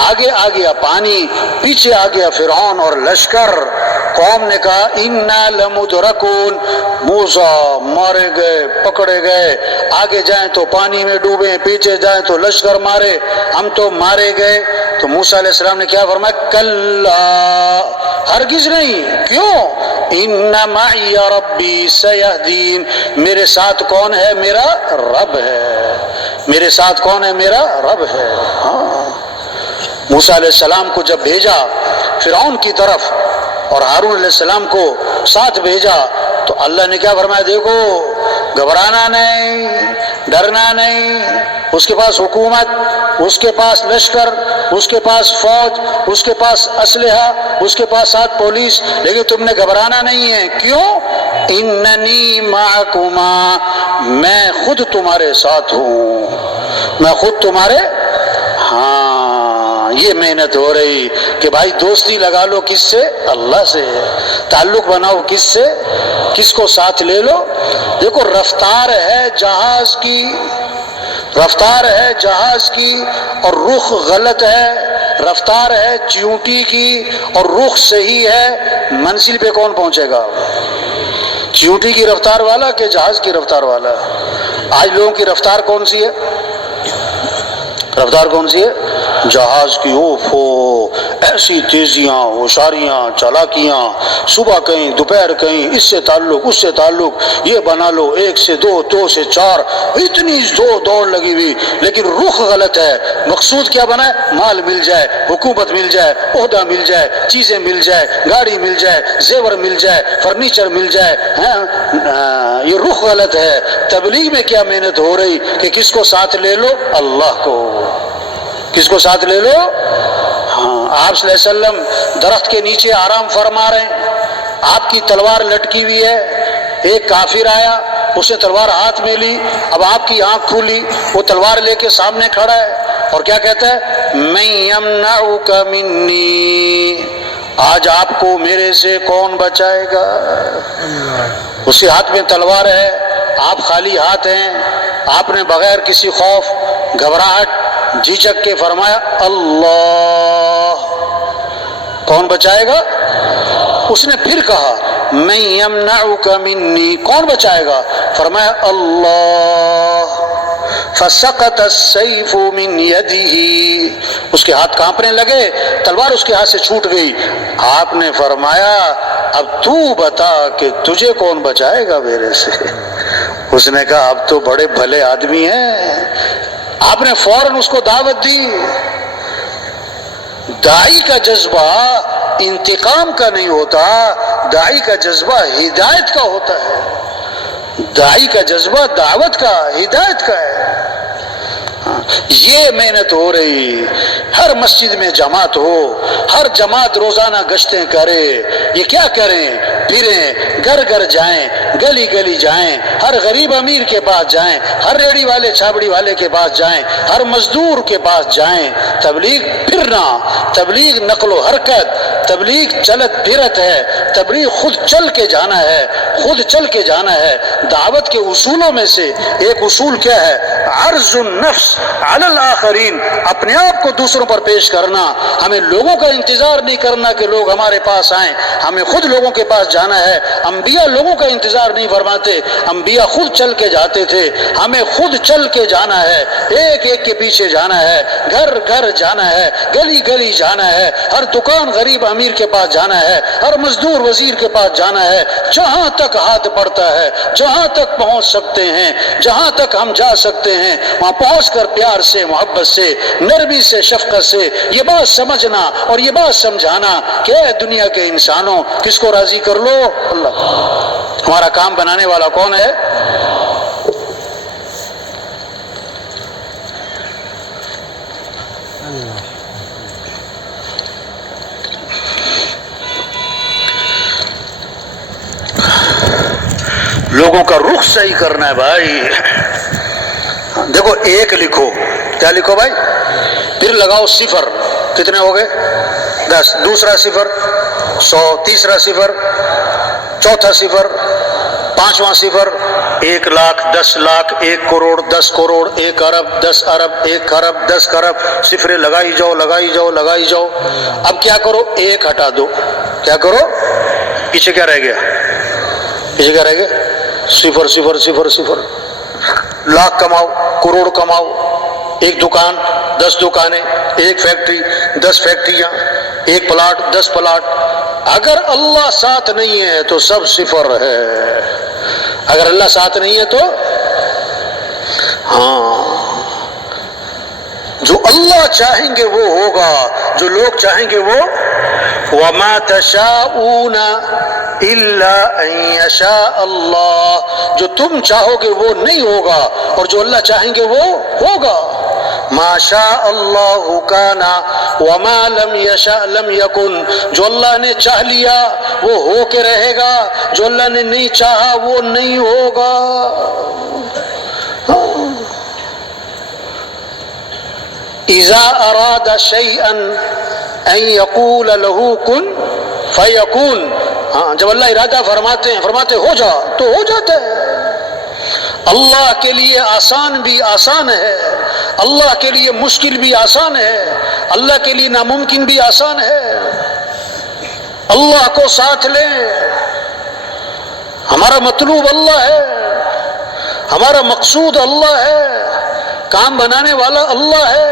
آگے آ گیا پانی، پیچھے آ گیا فرعون اور لشکر۔ قوم نے کہا انا لمدرکون، موسیٰ مارے گئے، پکڑے گئے، آگے جائیں تو پانی میں ڈوبے، پیچھے جائیں تو لشکر مارے، ہم تو مارے گئے۔ تو موسیٰ علیہ السلام نے کیا فرمایا؟ کلا، ہرگز نہیں، کیوں؟ ان معی ربی سیہدین، میرے ساتھ کون ہے؟ میرا رب ہے، میرے ساتھ کون ہے؟ میرا رب ہے۔ ہاں، موسیٰ علیہ السلام کو جب بھیجا فرعون کی طرف اور ہارون علیہ السلام کو ساتھ بھیجا تو اللہ نے کیا فرمایا؟ دیکھو گھبرانا نہیں، ڈرنا نہیں، اس کے پاس حکومت، اس کے پاس لشکر، اس کے پاس فوج، اس کے پاس اسلحہ، اس کے پاس ساتھ پولیس، لیکن تم نے گھبرانا نہیں ہے، کیوں؟ اننی معکما، میں خود تمہارے ساتھ ہوں، میں خود تمہارے، ہاں یہ محنت ہو رہی کہ بھائی دوستی لگا لو کس سے؟ اللہ سے. تعلق بناؤ کس سے؟ کس کو ساتھ لے لو؟ دیکھو رفتار ہے جہاز کی، رفتار ہے جہاز کی اور رخ غلط ہے، رفتار ہے چیونٹی کی اور رخ صحیح ہے، منزل پہ کون پہنچے گا؟ چیونٹی کی رفتار والا کہ جہاز کی رفتار والا؟ آج لوگوں کی رفتار کون سی ہے؟ رفتار کون سی ہے؟ جہاز کی. اوفو ایسی تیزیاں، ہوشاریاں، چالاکیاں، صبح کہیں دوپہر کہیں، اس سے تعلق اس سے تعلق، یہ بنا لو 1 سے 2 2 سے 4، اتنی دوڑ لگی ہوئی، لیکن رخ غلط ہے. مقصود کیا بنا ہے؟ مال مل جائے، حکومت مل جائے، عہدہ مل جائے، چیزیں مل جائے، گاڑی مل جائے، زیور مل جائے، فرنیچر مل جائے. یہ رخ غلط ہے. تبلیغ میں کیا محنت ہو رہی کہ کس کو ساتھ لے لو؟ اللہ کو. کس کو ساتھ لے لو؟ آپ صلی اللہ علیہ وسلم درخت کے نیچے آرام فرما رہے ہیں، آپ کی تلوار لٹکی ہوئی ہے. ایک کافر آیا، اس نے تلوار ہاتھ میں لی، اب آپ کی آنکھ کھولی، وہ تلوار لے کے سامنے کھڑا ہے اور کیا کہتا ہے؟ من یمنعک منی، آج آپ کو میرے سے کون بچائے گا؟ اس کے ہاتھ میں تلوار ہے، آپ خالی ہاتھ ہیں. آپ نے بغیر کسی خوف گھبراہٹ جھجک کے فرمایا اللہ. کون بچائے گا؟ اس نے پھر کہا من یمنعک منی، کون بچائے گا؟ فرمایا اللہ. فسقط السیف من یدہ، اس کے ہاتھ کانپنے لگے، تلوار اس کے ہاتھ سے چھوٹ گئی. آپ نے فرمایا اب تو بتا کہ تجھے کون بچائے گا میرے سے؟ اس نے کہا اب تو بڑے بھلے آدمی ہیں. آپ نے فوراً اس کو دعوت دی. داعی کا جذبہ انتقام کا نہیں ہوتا، داعی کا جذبہ ہدایت کا ہوتا ہے. داعی کا جذبہ دعوت کا، ہدایت کا ہے. یہ محنت ہو رہی. ہر مسجد میں جماعت ہو، ہر جماعت روزانہ گشتیں کرے. یہ کیا کریں؟ پھریں، گھر گھر جائیں، گلی گلی جائیں، ہر غریب امیر کے پاس جائیں، ہر ریڑھی والے چھابڑی والے کے پاس جائیں، ہر مزدور کے پاس جائیں. تبلیغ پھرنا، تبلیغ نقل و حرکت، تبلیغ چلت پھرت ہے. تبلیغ خود چل کے جانا ہے، خود چل کے جانا ہے. دعوت کے اصولوں میں سے ایک اصول کیا ہے؟ عرض النفس علی الآخرین، اپنے آپ کو دوسروں پر پیش کرنا. ہمیں لوگوں کا انتظار نہیں کرنا کہ لوگ ہمارے پاس آئیں، ہمیں خود لوگوں کے پاس جانا ہے. انبیاء لوگوں کا انتظار نہیں فرماتے، انبیاء خود چل کے جاتے تھے. ہمیں خود چل کے جانا ہے، ایک ایک کے پیچھے جانا ہے، گھر گھر جانا ہے، گلی گلی جانا ہے، ہر دکان غریب امیر کے پاس جانا ہے، ہر مزدور وزیر کے پاس جانا ہے. جہاں تک ہاتھ بڑھتا ہے، جہاں تک پہنچ سکتے ہیں، جہاں تک ہم جا سکتے ہیں، وہاں پہنچ کر پیار سے، محبت سے، نرمی سے، شفقت سے یہ بات سمجھنا اور یہ بات سمجھانا کہ اے دنیا کے انسانوں کس کو راضی کر لو؟ اللہ. ہمارا کام بنانے والا کون ہے؟ لوگوں کا رخ صحیح کرنا ہے بھائی. دیکھو ایک لکھو، کیا لکھو بھائی؟ پھر لگاؤ صفر. کتنے ہو گئے؟ 10. دوسرا صفر 100، تیسرا صفر، چوتھا صفر، پانچواں صفر 1 لاکھ، 10 لاکھ، 1 کروڑ، 10 کروڑ، 1 ارب، 10 ارب، 1 خرب، 10 خرب. صفریں لگائی جاؤ، لگائی جاؤ، لگائی جاؤ. اب کیا کرو؟ 1 ہٹا دو. کیا کرو؟ پیچھے کیا رہ گیا؟ پیچھے کیا رہ گیا؟ صفر صفر صفر صفر. لاکھ کماؤ، کروڑ کماؤ. 1 دکان، 10 دکانیں، 1 فیکٹری، 10 فیکٹریاں، 1 پلاٹ، 10 پلاٹ. اگر اللہ ساتھ نہیں ہے تو سب صفر ہے. اگر اللہ ساتھ نہیں ہے تو جو اللہ چاہیں گے وہ ہوگا، جو لوگ چاہیں گے وہ. وَمَا تَشَاءُونَ إِلَّا أَن يَشَاءَ اللَّهُ، جو تم چاہو گے وہ نہیں ہوگا اور جو اللہ چاہیں گے وہ ہوگا. مَا شَاءَ اللَّهُ كَانَ وَمَا لَمْ يَشَاء لَمْ يَكُنْ، جو اللہ نے چاہ لیا وہ ہو کے رہے گا، جو اللہ نے نہیں چاہا وہ نہیں ہوگا. اذا اراد شیئا ان یقول له کن فیکون، ہاں جب اللہ ارادہ فرماتے ہیں، فرماتے ہو جا تو ہو جاتا ہے۔ اللہ کے لیے آسان بھی آسان ہے، اللہ کے لیے مشکل بھی آسان ہے، اللہ کے لیے ناممکن بھی آسان ہے۔ اللہ کو ساتھ لیں، ہمارا مطلوب اللہ ہے، ہمارا مقصود اللہ ہے، کام بنانے والا اللہ ہے۔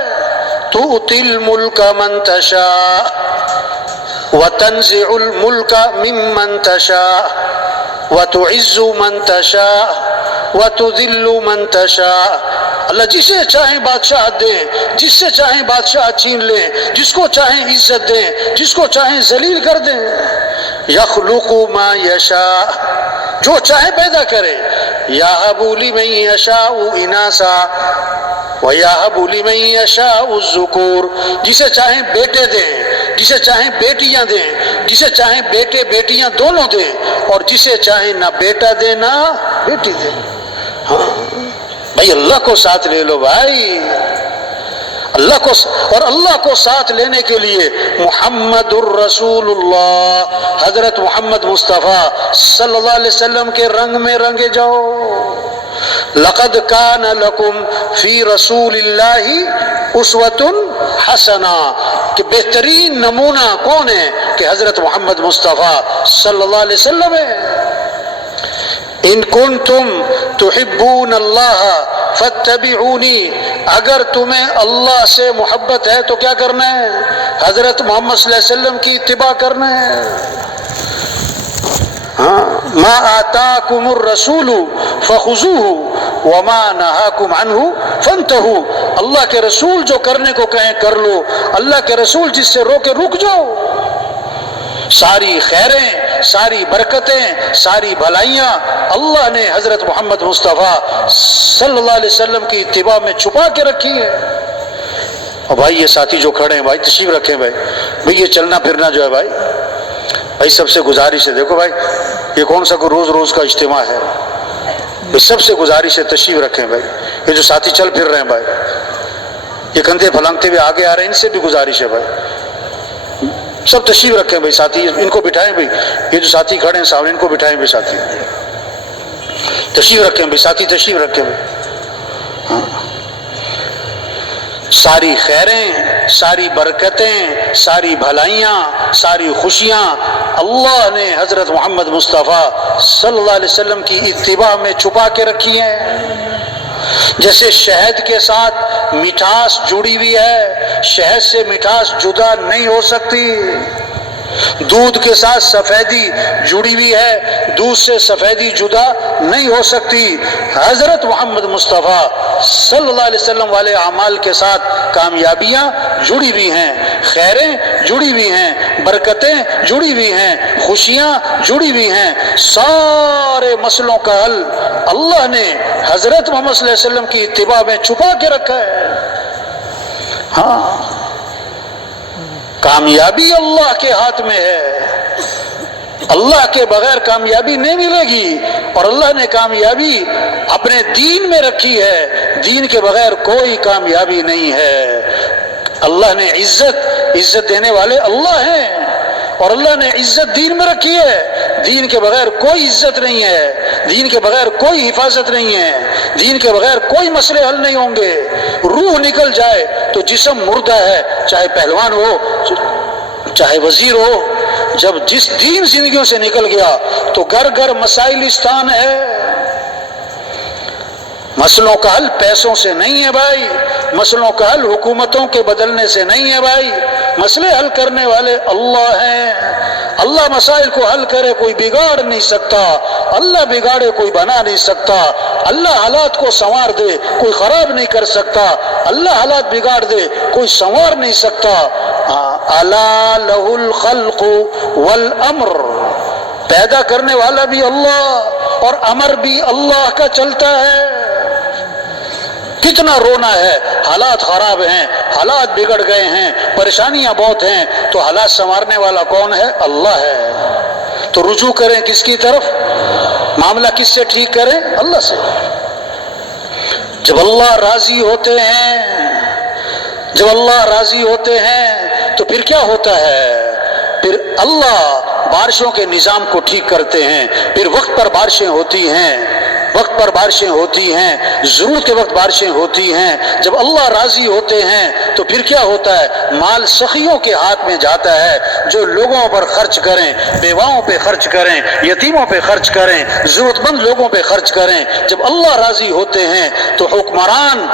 تؤتی الملک من تشاء وتنزع الملک ممن تشاء وتعز من تشاء وتذل من تشاء۔ اللہ جسے چاہیں بادشاہ دیں، جس سے چاہیں بادشاہ چھین لیں، جس کو چاہیں عزت دیں، جس کو چاہیں ذلیل کر دیں۔ یخلق ما یشاء، جو چاہے پیدا کرے۔ یہب لمن یشاء اناثا ویہب لمن یشاء الذکور، جسے چاہیں بیٹے دیں، جسے چاہیں بیٹیاں دیں، جسے چاہیں بیٹے بیٹیاں دونوں دیں، اور جسے چاہیں نہ بیٹا دیں نہ بیٹی دیں۔ ہاں بھائی اللہ کو ساتھ لے لو بھائی، اللہ کو، اور اللہ کو ساتھ لینے کے لیے محمد الرسول اللہ، حضرت محمد مصطفیٰ صلی اللہ علیہ وسلم کے رنگ میں رنگے جاؤ۔ لقد کان لکم فی رسول اللہ اسوۃ حسنہ، کہ بہترین نمونہ کون ہے؟ کہ حضرت محمد مصطفیٰ صلی اللہ علیہ وسلم ہے۔ ان کنتم تحبون اللہ فاتبعونی، اگر تمہیں اللہ سے محبت ہے تو کیا کرنا ہے؟ حضرت محمد صلی اللہ علیہ وسلم کی اتباع کرنا ہے۔ ما آتاکم الرسول فخذوہ وما نہاکم عنہ فانتہوا، اللہ کے رسول جو کرنے کو کہیں کر لو، اللہ کے رسول جس سے روکے رک جاؤ۔ ساری خیریں، ساری برکتیں، ساری بھلائیاں اللہ نے حضرت محمد مصطفیٰ صلی اللہ علیہ وسلم کی اتباع میں چھپا کے رکھی ہے۔ اور بھائی یہ ساتھی جو کھڑے ہیں بھائی تشریف رکھیں بھائی یہ چلنا پھرنا جو ہے بھائی سب سے گزارش ہے، دیکھو بھائی یہ کون سا کوئی روز روز کا اجتماع ہے، یہ سب سے گزارش ہے تشریف رکھیں بھائی۔ یہ جو ساتھی چل پھر رہے ہیں بھائی، یہ کندھے پھلانگتے ہوئے آگے آ رہے ہیں، ان سے بھی گزارش ہے بھائی سب تشریف رکھیں بھائی، ساتھی ان کو بٹھائیں بھائی، یہ جو ساتھی کھڑے ہیں سامنے ان کو بٹھائیں بھائی، ساتھی تشریف رکھیں بھائی، ساتھی تشریف رکھیں بھائی۔ ہاں ساری خیریں، ساری برکتیں، ساری بھلائیاں، ساری خوشیاں اللہ نے حضرت محمد مصطفیٰ صلی اللہ علیہ وسلم کی اتباع میں چھپا کے رکھی ہیں۔ جیسے شہد کے ساتھ مٹھاس جڑی ہوئی ہے، شہد سے مٹھاس جدا نہیں ہو سکتی۔ دودھ کے ساتھ سفیدی جڑی ہوئی ہے، دودھ سے سفیدی جدا نہیں ہو سکتی۔ حضرت محمد مصطفیٰ صلی اللہ علیہ وسلم والے اعمال کے ساتھ کامیابیاں جڑی ہوئی ہیں، خیریں جڑی ہوئی ہیں، برکتیں جڑی ہوئی ہیں، خوشیاں جڑی ہوئی ہیں۔ سارے مسئلوں کا حل اللہ نے حضرت محمد صلی اللہ علیہ وسلم کی اتباع میں چھپا کے رکھا ہے۔ ہاں کامیابی اللہ کے ہاتھ میں ہے، اللہ کے بغیر کامیابی نہیں ملے گی، اور اللہ نے کامیابی اپنے دین میں رکھی ہے، دین کے بغیر کوئی کامیابی نہیں ہے۔ اللہ نے عزت دینے والے اللہ ہیں، اور اللہ نے عزت دین میں رکھی ہے، دین کے بغیر کوئی عزت نہیں ہے، دین کے بغیر کوئی حفاظت نہیں ہے، دین کے بغیر کوئی مسئلے حل نہیں ہوں گے۔ روح نکل جائے تو جسم مردہ ہے، چاہے پہلوان ہو چاہے وزیر ہو، جب جس دین زندگیوں سے نکل گیا تو گھر گھر مسائلستان ہے۔ مسئلوں کا حل پیسوں سے نہیں ہے بھائی، مسئلوں کا حل حکومتوں کے بدلنے سے نہیں ہے بھائی، مسئلے حل کرنے والے اللہ ہیں۔ اللہ مسائل کو حل کرے کوئی بگاڑ نہیں سکتا، اللہ بگاڑے کوئی بنا نہیں سکتا، اللہ حالات کو سنوار دے کوئی خراب نہیں کر سکتا، اللہ حالات بگاڑ دے کوئی سنوار نہیں سکتا۔ الا لہ الخلق والامر، پیدا کرنے والا بھی اللہ اور امر بھی اللہ کا چلتا ہے۔ کتنا رونا ہے، حالات خراب ہیں، حالات بگڑ گئے ہیں، پریشانیاں بہت ہیں، تو حالات سنوارنے والا کون ہے؟ اللہ ہے۔ تو رجوع کریں کس کی طرف؟ معاملہ کس سے ٹھیک کریں؟ اللہ سے۔ جب اللہ راضی ہوتے ہیں، جب اللہ راضی ہوتے ہیں تو پھر کیا ہوتا ہے؟ پھر اللہ بارشوں کے نظام کو ٹھیک کرتے ہیں، پھر وقت پر بارشیں ہوتی ہیں، وقت پر بارشیں ہوتی ہیں، ضرورت کے وقت بارشیں ہوتی ہیں۔ جب اللہ راضی ہوتے ہیں تو پھر کیا ہوتا ہے؟ مال سخیوں کے ہاتھ میں جاتا ہے، جو لوگوں پر خرچ کریں، بیواؤں پہ خرچ کریں، یتیموں پہ خرچ کریں، ضرورت مند لوگوں پہ خرچ کریں۔ جب اللہ راضی ہوتے ہیں تو حکمران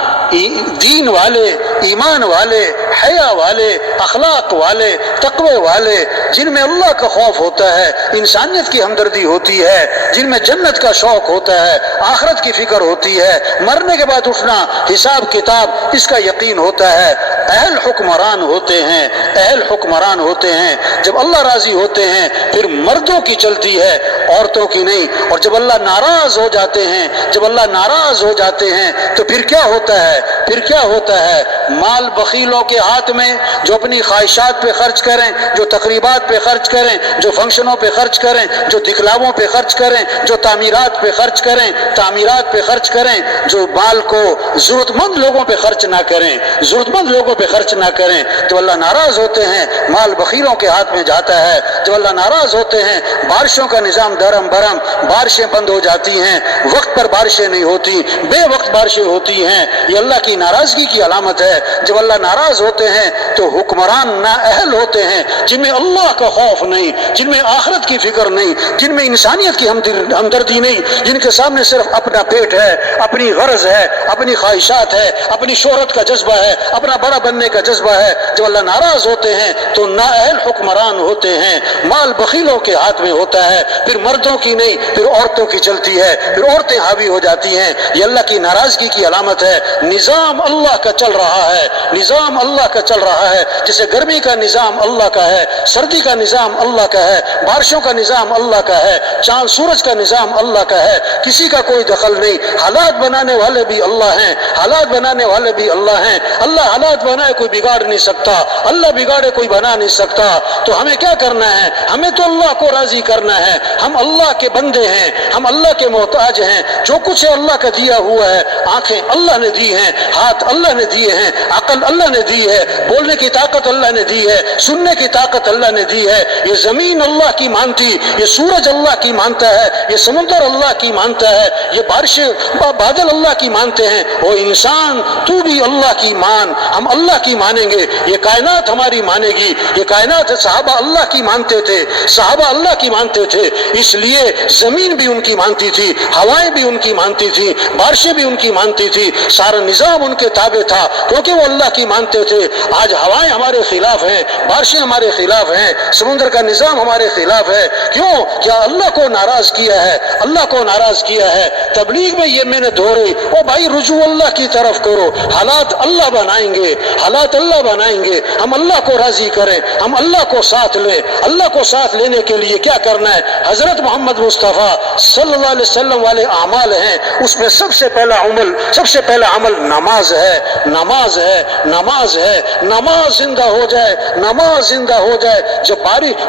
دین والے، ایمان والے، حیا والے، اخلاق والے، تقوی والے، جن میں اللہ کا خوف ہوتا ہے، انسانیت کی ہمدردی ہوتی ہے، جن میں جنت کا شوق ہوتا ہے، آخرت کی فکر ہوتی ہے، مرنے کے بعد اٹھنا، حساب کتاب، اس کا یقین ہوتا ہے، اہل حکمران ہوتے ہیں، اہل حکمران ہوتے ہیں۔ جب اللہ راضی ہوتے ہیں پھر مردوں کی چلتی ہے، عورتوں کی نہیں۔ اور جب اللہ ناراض ہو جاتے ہیں، جب اللہ ناراض ہو جاتے ہیں تو پھر کیا ہوتا ہے؟ پھر کیا ہوتا ہے؟ مال بخیلوں کے ہاتھ میں، جو اپنی خواہشات پہ خرچ کریں، جو تقریبات پہ خرچ کریں، جو فنکشنوں پہ خرچ کریں، جو دکھلاووں پہ خرچ کریں، جو تعمیرات پہ خرچ کریں، تعمیرات پہ خرچ کریں، جو مال کو ضرورت مند لوگوں پہ خرچ نہ کریں، ضرورت مند لوگوں پہ خرچ نہ کریں، تو اللہ ناراض ہوتے ہیں، مال بخیلوں کے ہاتھ میں جاتا ہے۔ جب اللہ ناراض ہوتے ہیں بارشوں کا نظام درم برم، بارشیں بند ہو جاتی ہیں، وقت پر بارشیں نہیں ہوتی، بے وقت بارشیں ہوتی ہیں، یہ اللہ کی ناراضگی کی علامت ہے۔ جب اللہ ناراض ہوتے ہیں تو حکمران نااہل ہوتے ہیں، جن میں اللہ کا خوف نہیں، جن میں آخرت کی فکر نہیں، جن میں انسانیت کی ہمدردی نہیں، جن کے سامنے صرف اپنا پیٹ ہے، اپنی غرض ہے، اپنی خواہشات ہے، اپنی شہرت کا جذبہ ہے، اپنا بڑا بننے کا جذبہ ہے۔ جب اللہ ناراض ہوتے ہیں تو نااہل حکمران ہوتے ہیں، مال بخیلوں کے ہاتھ میں ہوتا ہے، پھر مردوں کی نہیں، پھر عورتوں کی چلتی ہے، پھر عورتیں حاوی ہو جاتی ہیں۔ یہ اللہ کی ناراضگی کی علامت ہے۔ نظام اللہ کا چل رہا ہے، نظام اللہ کا چل رہا ہے، جیسے گرمی کا نظام اللہ کا ہے، سردی کا نظام اللہ کا ہے، بارشوں کا نظام اللہ کا ہے، چاند سورج کا نظام اللہ کا ہے، کسی کا کوئی دخل نہیں۔ حالات بنانے والے بھی اللہ ہیں، حالات بنانے والے بھی اللہ ہیں۔ اللہ حالات بنائے کوئی بگاڑ نہیں سکتا، اللہ بگاڑے کوئی بنا نہیں سکتا۔ تو ہمیں کیا کرنا ہے؟ ہمیں تو اللہ کو راضی کرنا ہے۔ ہم اللہ کے بندے ہیں، ہم اللہ کے محتاج ہیں۔ جو کچھ ہے اللہ کا دیا ہوا ہے، آنکھیں اللہ نے دی ہیں، ہاتھ اللہ نے دیے ہیں، عقل اللہ نے دی ہے، بولنے کی طاقت اللہ نے دی ہے، سننے کی طاقت اللہ نے دی ہے۔ یہ زمین اللہ کی مانتی، یہ سورج اللہ کی مانتا ہے، یہ سمندر اللہ کی مانتا ہے، یہ بارشیں بادل اللہ کی مانتے ہیں۔ وہ انسان تو بھی اللہ کی مان، ہم اللہ کی مانیں گے، یہ کائنات ہماری مانے گی۔ یہ کائنات صحابہ اللہ کی مانتے تھے، صحابہ اللہ کی مانتے تھے، اس لیے زمین بھی ان کی مانتی تھی، ہوائیں بھی ان کی مانتی تھی، بارشیں بھی ان کی مانتی تھی، سارا نظام ان کے تابع تھا کیونکہ وہ اللہ کی مانتے تھے۔ آج ہوائیں ہمارے خلاف ہیں، بارشیں ہمارے خلاف ہیں، سمندر کا نظام ہمارے خلاف ہے۔ کیوں؟ کیا اللہ کو ناراض کیا ہے؟ اللہ کو ناراض کیا ہے۔ تبلیغ میں یہ میں نے دہرائی، او بھائی رجوع اللہ کی طرف کرو، حالات اللہ بنائیں گے، حالات اللہ بنائیں گے۔ ہم اللہ کو راضی کریں، ہم اللہ کو ساتھ لیں۔ اللہ کو ساتھ لینے کے لیے کیا کرنا ہے؟ حضرت محمد مصطفیٰ صلی اللہ علیہ وسلم والے اعمال ہیں، اس میں سب سے پہلا عمل نماز ہے، نماز ہے، نماز ہے۔ نماز زندہ ہو جائے، نماز زندہ ہو جائے۔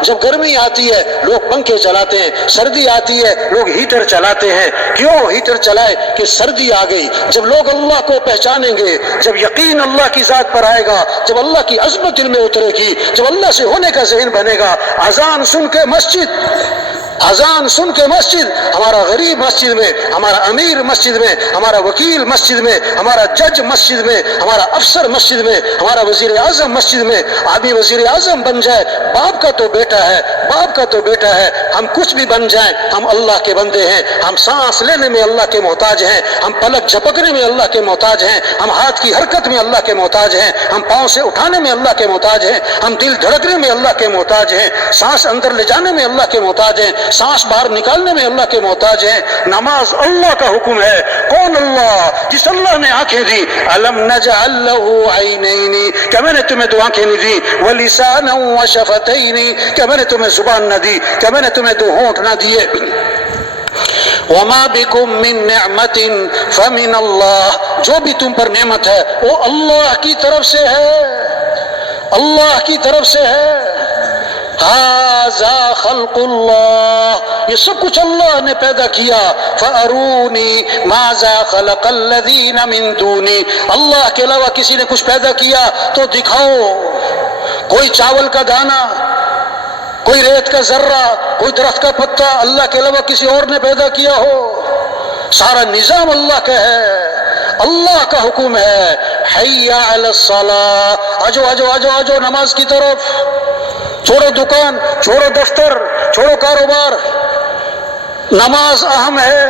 جب گرمی آتی ہے لوگ پنکھے چلاتے ہیں، سردی آتی ہے لوگ ہیٹر چلاتے ہیں۔ کیوں ہیٹر چلائے؟ کہ سردی آ گئی۔ جب لوگ اللہ کو پہچانیں گے، جب یقین اللہ کی ذات پر آئے گا، جب اللہ کی عظمت دل میں اترے گی، جب اللہ سے ہونے کا ذہن بنے گا، اذان سن کے مسجد، اذان سن کے مسجد، ہمارا غریب مسجد میں، ہمارا امیر مسجد میں، ہمارا وکیل مسجد میں، ہمارا جج مسجد میں، ہمارا افسر مسجد میں، ہمارا وزیر اعظم مسجد میں۔ آدمی وزیر اعظم بن جائے، باپ کا تو بیٹا ہے، باپ کا تو بیٹا ہے۔ ہم کچھ بھی بن جائیں، ہم اللہ کے بندے ہیں۔ ہم سانس لینے میں اللہ کے محتاج ہیں، ہم پلک جھپکنے میں اللہ کے محتاج ہیں، ہم ہاتھ کی حرکت میں اللہ کے محتاج ہیں، ہم پاؤں سے اٹھانے میں اللہ کے محتاج ہیں، ہم دل دھڑکنے میں اللہ کے محتاج ہیں، سانس اندر لے جانے میں اللہ کے محتاج ہیں، سانس باہر نکالنے میں اللہ کے محتاج ہیں۔ نماز اللہ کا حکم ہے۔ کون اللہ؟ جس اللہ نے آنکھیں دی۔ الم نجعل له عینین، کیا میں نے تمہیں دو آنکھیں نہیں دی؟ ولسانا وشفتین، کیا میں نے تمہیں زبان نہ دی؟ کیا میں نے تمہیں دو ہونٹ نہ دیے؟ وما بكم من نعمت فمن اللہ، جو بھی تم پر نعمت ہے وہ اللہ کی طرف سے ہے، اللہ کی طرف سے ہے۔ ھذا خلق اللہ، یہ سب کچھ اللہ نے پیدا کیا. فَأَرُونِي مَاذَا خَلَقَ الَّذِينَ مِن دُونِي، اللہ کے علاوہ کسی نے کچھ پیدا کیا تو دکھاؤ. کوئی چاول کا دانہ، کوئی ریت کا ذرہ، کوئی درخت کا پتا اللہ کے علاوہ کسی اور نے پیدا کیا ہو؟ سارا نظام اللہ کا ہے، اللہ کا حکم ہے. حی علی الصلاۃ، آجو آجو آجو آجو نماز کی طرف. چھوڑو دکان، چھوڑو دفتر، چھوڑو کاروبار. نماز اہم ہے،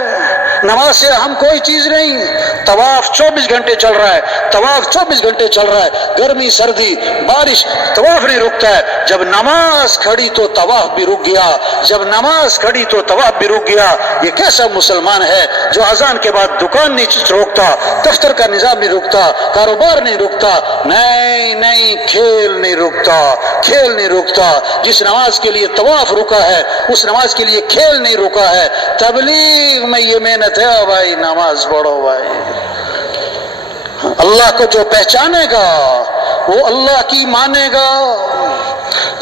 نماز سے اہم کوئی چیز نہیں. طواف 24 گھنٹے چل رہا ہے، طواف 24 گھنٹے چل رہا ہے. گرمی سردی بارش طواف نہیں رکتا ہے. جب نماز کھڑی تو طواف بھی رک گیا، جب نماز کھڑی تو طواف بھی رک گیا. یہ کیسا مسلمان ہے جو اذان کے بعد دکان نہیں روکتا، دفتر کا نظام نہیں رکتا، کاروبار نہیں رکتا؟ نہیں نہیں، کھیل نہیں رکتا، کھیل نہیں رکتا. جس نماز کے لیے طواف رکا ہے اس نماز کے لیے کھیل نہیں رکا ہے. تبلیغ میں یہ محنت ہے بھائی، نماز پڑھو بھائی. اللہ کو جو پہچانے گا وہ اللہ کی مانے گا.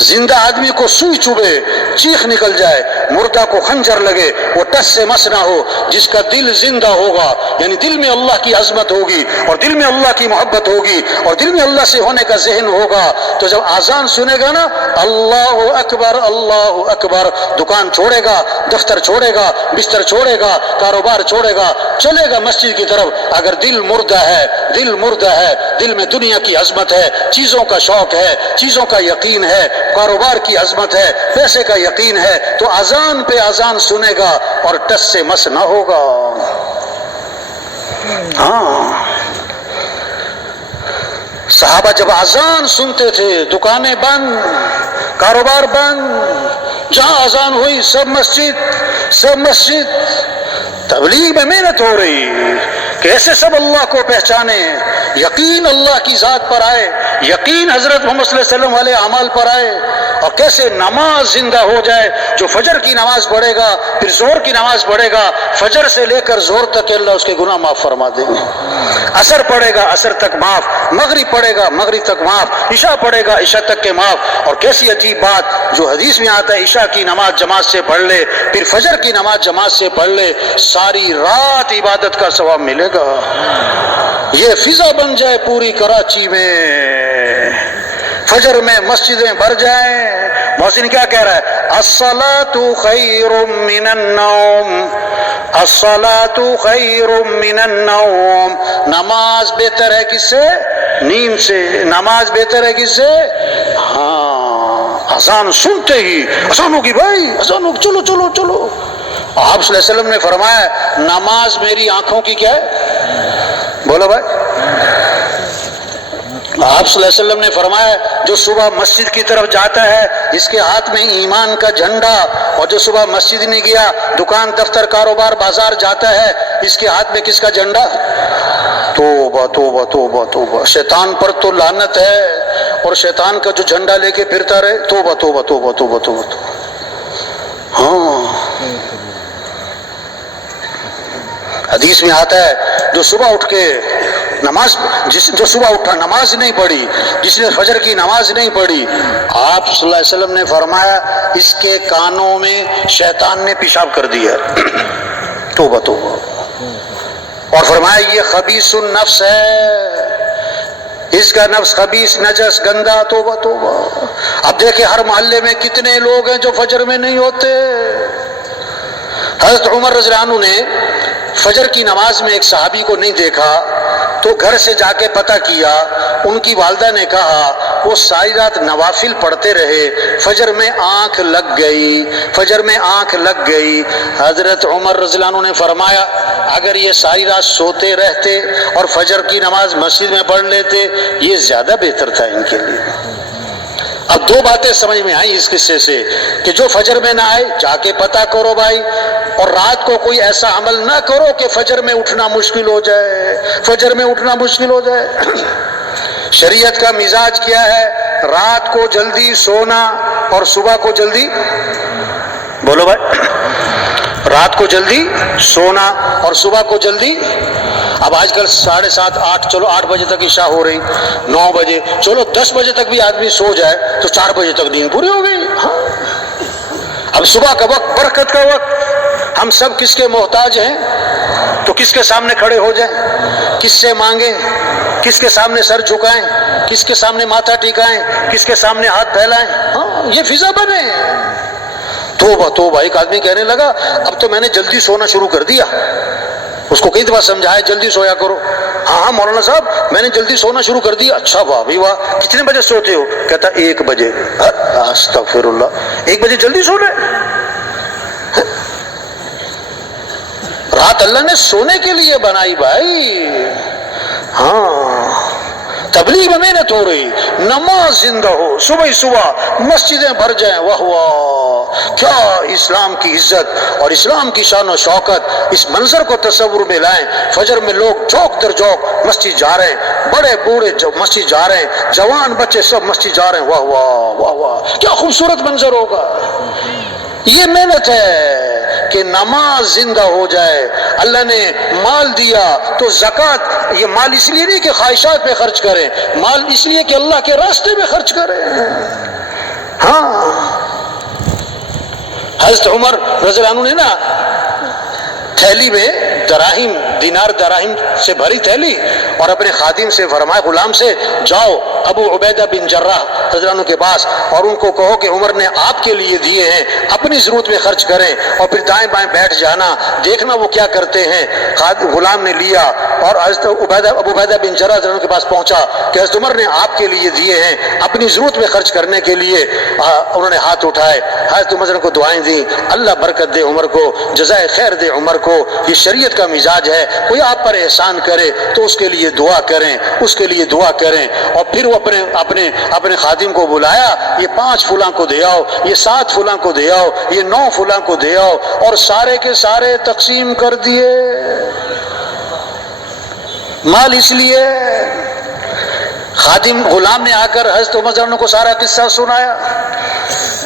زندہ آدمی کو سوئی چبھے چیخ نکل جائے، مردہ کو خنجر لگے وہ ٹس سے مس نہ ہو. جس کا دل زندہ ہوگا، یعنی دل میں اللہ کی عظمت ہوگی اور دل میں اللہ کی محبت ہوگی اور دل میں اللہ سے ہونے کا ذہن ہوگا، تو جب آذان سنے گا نا اللہ اکبر اللہ اکبر، دکان چھوڑے گا، دفتر چھوڑے گا، بستر چھوڑے گا، کاروبار چھوڑے گا، چلے گا مسجد کی طرف. اگر دل مردہ ہے، دل مردہ ہے، دل میں دنیا کی عظمت ہے، چیزوں کا شوق ہے، چیزوں کا یقین ہے، کاروبار کی عظمت ہے، پیسے کا یقین ہے، تو اذان پہ اذان سنے گا اور ٹس سے مس نہ ہوگا. ہاں، صحابہ جب اذان سنتے تھے دکانیں بند، کاروبار بند، جہاں اذان ہوئی سب مسجد، سب مسجد. تبلیغ میں محنت ہو رہی، کیسے سب اللہ کو پہچانے، یقین اللہ کی ذات پر آئے، یقین حضرت محمد صلی اللہ علیہ وسلم والے اعمال پر آئے، اور کیسے نماز زندہ ہو جائے. جو فجر کی نماز پڑھے گا پھر زہر کی نماز پڑھے گا، فجر سے لے کر زہر تک اللہ اس کے گناہ معاف فرما دیں گے. عصر پڑھے گا عصر تک معاف، مغرب پڑھے گا مغرب تک معاف، عشاء پڑھے گا عشاء تک کے معاف. اور کیسی عجیب بات جو حدیث میں آتا ہے، عشاء کی نماز جماعت سے پڑھ لے پھر فجر کی نماز جماعت سے پڑھ لے، ساری رات عبادت کا ثواب ملے گا. یہ فضا بن جائے پوری کراچی میں، فجر میں مسجدیں بھر جائیں. محسن کیا کہہ رہا ہے؟ الصلاۃ خیر من النوم، الصلاۃ خیر من النوم. نماز بہتر ہے کس سے؟ نیند سے. نماز بہتر ہے کس سے؟ ہاں، اذان سنتے ہی اذان ہوگی بھائی، اذان ہوگی، چلو چلو چلو. آپ صلی اللہ علیہ وسلم نے فرمایا نماز میری آنکھوں کی کیا ہے؟ بولو بھائی. آپ صلی اللہ علیہ وسلم نے فرمایا جو صبح مسجد کی طرف جاتا ہے اس کے ہاتھ میں ایمان کا جھنڈا، اور جو صبح مسجد نہیں گیا، دکان دفتر کاروبار بازار جاتا ہے، اس کے ہاتھ میں کس کا جھنڈا؟ توبہ توبہ توبہ توبہ. شیطان پر تو لعنت ہے، اور شیطان کا جو جھنڈا لے کے پھرتا رہے، توبہ توبہ توبہ توبہ توبہ. ہاں، حدیث میں آتا ہے جو صبح اٹھ کے نماز، جو صبح اٹھا نماز نہیں پڑھی، جس نے فجر کی نماز نہیں پڑھی، آپ صلی اللہ علیہ وسلم نے فرمایا اس کے کانوں میں شیطان نے پیشاب کر دیا. توبہ توبہ. اور فرمایا یہ خبیث النفس ہے، اس کا نفس خبیث نجس گندا. توبہ توبہ. اب دیکھیں ہر محلے میں کتنے لوگ ہیں جو فجر میں نہیں ہوتے. حضرت عمر رضی اللہ عنہ نے فجر کی نماز میں ایک صحابی کو نہیں دیکھا تو گھر سے جا کے پتہ کیا. ان کی والدہ نے کہا وہ ساری رات نوافل پڑھتے رہے، فجر میں آنکھ لگ گئی، فجر میں آنکھ لگ گئی. حضرت عمر رضی اللہ عنہ نے فرمایا اگر یہ ساری رات سوتے رہتے اور فجر کی نماز مسجد میں پڑھ لیتے یہ زیادہ بہتر تھا ان کے لیے. اب دو باتیں سمجھ میں آئیں اس قصے سے کہ جو فجر میں نہ آئے جا کے پتہ کرو بھائی، اور رات کو کوئی ایسا عمل نہ کرو کہ فجر میں اٹھنا مشکل ہو جائے، فجر میں اٹھنا مشکل ہو جائے. شریعت کا مزاج کیا ہے؟ رات کو جلدی سونا اور صبح کو جلدی، بولو بھائی، رات کو جلدی سونا اور صبح کو جلدی. اب آج کل 7:30 8، چلو 8 بجے تک عشاء ہو رہی، 9 بجے، چلو 10 بجے تک بھی آدمی سو جائے تو 4 بجے تک نیند پوری ہو گئی. اب صبح کا وقت برکت کا وقت، ہم سب کس کے محتاج ہیں؟ تو کس کے سامنے کھڑے ہو جائیں؟ کس سے مانگیں؟ کس کے سامنے سر جھکائیں؟ کس کے سامنے ماتھا ٹکائیں؟ کس کے سامنے ہاتھ پھیلائیں؟ ہاں یہ فضا بنے۔ توبہ توبہ، ایک آدمی کہنے لگا اب تو میں نے جلدی سونا شروع کر دیا۔ اس کو کئی دفعہ سمجھایا جلدی سویا کرو۔ ہاں مولانا صاحب میں نے جلدی سونا شروع کر دیا۔ اچھا واہ بھائی واہ، کتنے بجے سوتے ہو؟ کہتا 1 بجے۔ استغفر اللہ، 1 بجے جلدی سو رہے؟ رات اللہ نے سونے کے لیے بنائی بھائی۔ ہاں تبلیغ میں محنت ہو رہی، نماز زندہ ہو، صبح صبح مسجدیں بھر جائیں۔ واہ واہ، کیا اسلام کی عزت اور اسلام کی شان و شوکت، اس منظر کو تصور میں لائیں۔ فجر میں لوگ چوک در چوک مسجد جا رہے ہیں، بڑے بوڑھے مسجد جا رہے ہیں، جوان بچے سب مسجد جا رہے ہیں۔ واہ واہ واہ واہ، کیا خوبصورت منظر ہوگا۔ یہ محنت ہے کہ نماز زندہ ہو جائے۔ اللہ نے مال دیا تو زکوٰۃ، یہ مال اس لیے نہیں کہ خواہشات پہ خرچ کریں، مال اس لیے کہ اللہ کے راستے میں خرچ کریں۔ ہاں حضرت عمر رضی اللہ عنہ نے نا تھیلی میں دراہیم، دینار دراہیم سے بھری تھیلی، اور اپنے خادم سے فرمایا، غلام سے، جاؤ ابو عبیدہ بن جراح رضی اللہ عنہ کے پاس اور ان کو کہو کہ عمر نے آپ کے لیے دیے ہیں، اپنی ضرورت میں خرچ کریں، اور پھر دائیں بائیں بیٹھ جانا، دیکھنا وہ کیا کرتے ہیں۔ غلام نے لیا اور حضرت ابو عبیدہ بن جراح رضی اللہ عنہ کے پاس پہنچا کہ حضرت عمر نے آپ کے لیے دیے ہیں، اپنی ضرورت میں خرچ کرنے کے لیے۔ انہوں نے ہاتھ اٹھائے، حضرت عمر کو دعائیں دیں، اللہ برکت دے عمر کو، جزائے خیر دے عمر کو۔ یہ شریعت کا مزاج ہے، کوئی آپ پر احسان کرے تو اس کے لیے دعا کریں، اس کے لیے دعا کریں۔ اور پھر وہ اپنے خادم کو بلایا، یہ 5 فلاں کو دے آؤ، یہ 7 فلاں کو دے آؤ، یہ 9 فلاں کو دے آؤ، اور سارے کے سارے تقسیم کر دیے۔ مال اس لیے خادم غلام نے آ کر حضرت عمر رضی اللہ عنہ کو سارا قصہ سنایا،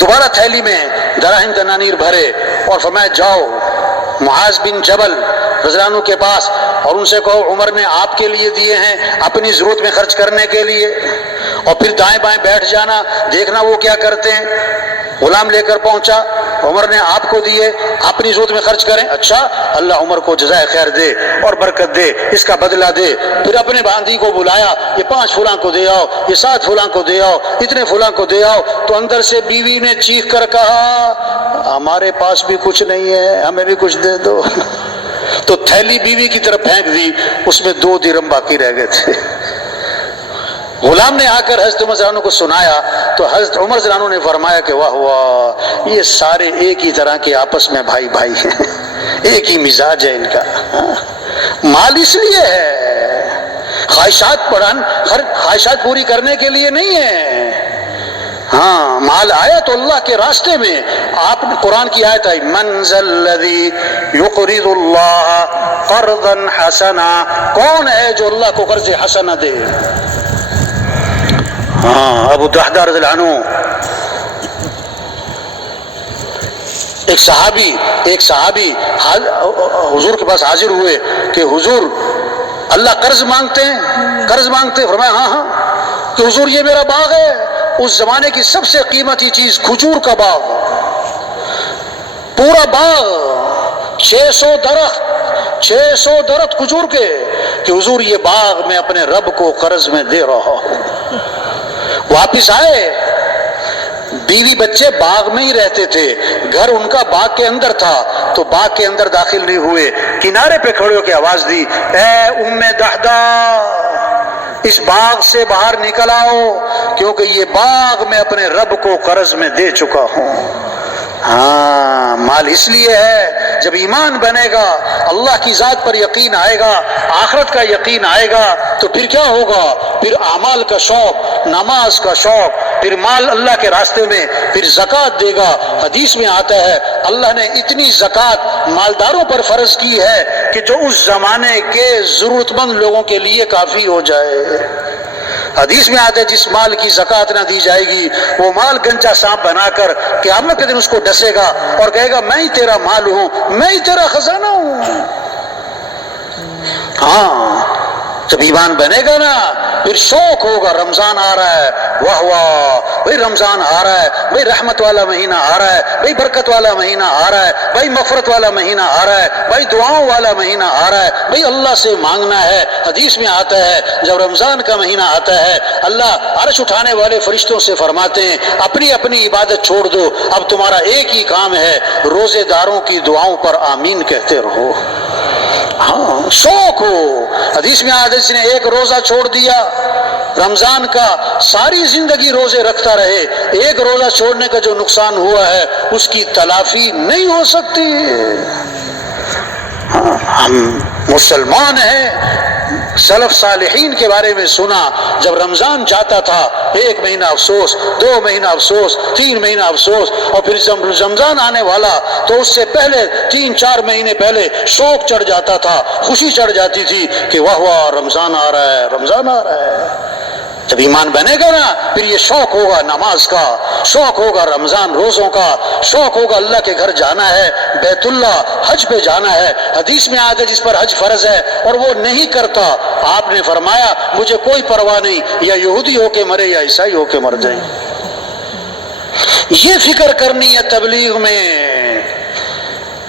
دوبارہ تھیلی میں دراہم دنانیر بھرے اور فرمایا، جاؤ معاذ بن جبل رضی اللہ عنہ کے پاس اور ان سے کہو عمر نے آپ کے لیے دیے ہیں اپنی ضرورت میں خرچ کرنے کے لیے، اور پھر دائیں بائیں بیٹھ جانا، دیکھنا وہ کیا کرتے ہیں۔ غلام لے کر پہنچا، عمر نے آپ کو دیے، اپنی ضرورت میں خرچ کریں۔ اچھا، اللہ عمر کو جزائے خیر دے اور برکت دے، اس کا بدلہ دے۔ پھر اپنے باندھی کو بلایا، یہ 5 فلاں کو دے آؤ، یہ 7 فلاں کو دے آؤ، اتنے فلاں کو دے آؤ۔ تو اندر سے بیوی نے چیخ کر کہا، ہمارے پاس بھی کچھ نہیں ہے، ہمیں بھی کچھ دے دو۔ تو تھیلی بیوی کی طرف پھینک دی، اس میں 2 درہم باقی رہ گئے تھے۔ غلام نے آ کر حضرت عمر رضی اللہ عنہ کو سنایا تو حضرت عمر رضی اللہ عنہ نے فرمایا کہ واہ واہ، یہ سارے ایک ہی طرح کے آپس میں بھائی بھائی ہیں، ایک ہی مزاج ہے ان کا۔ مال اس لیے ہے، خواہشات پوری کرنے کے لیے نہیں ہے۔ ہاں مال آیا تو اللہ کے راستے میں۔ آپ قرآن کی آیت ہے، من ذا الذی یقرض اللہ قرضا حسنا، کون ہے جو اللہ کو قرض حسنہ دے؟ ہاں ابو دحدہ رضی اللہ عنہ، ایک صحابی حضور کے پاس حاضر ہوئے کہ حضور اللہ قرض مانگتے ہیں؟ فرمایا ہاں ہاں، کہ حضور یہ میرا باغ ہے، اس زمانے کی سب سے قیمتی چیز کھجور کا باغ، پورا باغ 600 درخت کھجور کے، کہ حضور یہ باغ میں اپنے رب کو قرض میں دے رہا ہوں۔ واپس آئے، بیوی بچے باغ میں ہی رہتے تھے، گھر ان کا باغ کے اندر تھا، تو باغ کے اندر داخل نہیں ہوئے، کنارے پہ کھڑے ہو کے آواز دی، اے ام دحدہ، اس باغ سے باہر نکل آؤ، کیونکہ یہ باغ میں اپنے رب کو قرض میں دے چکا ہوں۔ ہاں مال اس لیے ہے، جب ایمان بنے گا، اللہ کی ذات پر یقین آئے گا، آخرت کا یقین آئے گا، تو پھر کیا ہوگا؟ پھر اعمال کا شوق، نماز کا شوق، پھر مال اللہ کے راستے میں، پھر زکوٰۃ دے گا۔ حدیث میں آتا ہے اللہ نے اتنی زکوٰۃ مالداروں پر فرض کی ہے کہ جو اس زمانے کے ضرورت مند لوگوں کے لیے کافی ہو جائے۔ حدیث میں آتا ہے جس مال کی زکوٰۃ نہ دی جائے گی، وہ مال گنجا سانپ بنا کر قیامت کے دن اس کو ڈسے گا اور کہے گا میں ہی تیرا مال ہوں، میں ہی تیرا خزانہ ہوں۔ ہاں جب ایمان بنے گا نا پھر شوق ہوگا رمضان آ رہا ہے، واہ واہ بھائی رمضان آ رہا ہے، بھائی رحمت والا مہینہ آ رہا ہے، بھائی برکت والا مہینہ آ رہا ہے، بھائی مغفرت والا مہینہ آ رہا ہے، بھائی دعاؤں والا مہینہ آ رہا ہے، بھائی اللہ سے مانگنا ہے۔ حدیث میں آتا ہے جب رمضان کا مہینہ آتا ہے اللہ عرش اٹھانے والے فرشتوں سے فرماتے ہیں اپنی اپنی عبادت چھوڑ دو، اب تمہارا ایک ہی کام ہے، روزے داروں کی دعاؤں پر آمین کہتے رہو۔ ہاں شوق ہو۔ حدیث میں آتا ہے جس نے ایک روزہ چھوڑ دیا رمضان کا، ساری زندگی روزے رکھتا رہے، ایک روزہ چھوڑنے کا جو نقصان ہوا ہے اس کی تلافی نہیں ہو سکتی۔ ہم مسلمان ہیں، سلف صالحین کے بارے میں سنا جب رمضان جاتا تھا ایک مہینہ افسوس، 2 مہینہ افسوس، 3 مہینہ افسوس، اور پھر جب رمضان آنے والا تو اس سے پہلے 3-4 مہینے پہلے شوق چڑھ جاتا تھا، خوشی چڑھ جاتی تھی کہ واہ واہ رمضان آ رہا ہے، رمضان آ رہا ہے۔ جب ایمان بنے گا نا پھر یہ شوق ہوگا نماز کا، شوق ہوگا رمضان روزوں کا، شوق ہوگا اللہ کے گھر جانا ہے، بیت اللہ حج پہ جانا ہے۔ حدیث میں آتا ہے جس پر حج فرض ہے اور وہ نہیں کرتا، آپ نے فرمایا مجھے کوئی پرواہ نہیں، یا یہودی ہو کے مرے یا عیسائی ہو کے مر جائے۔ یہ فکر کرنی ہے تبلیغ میں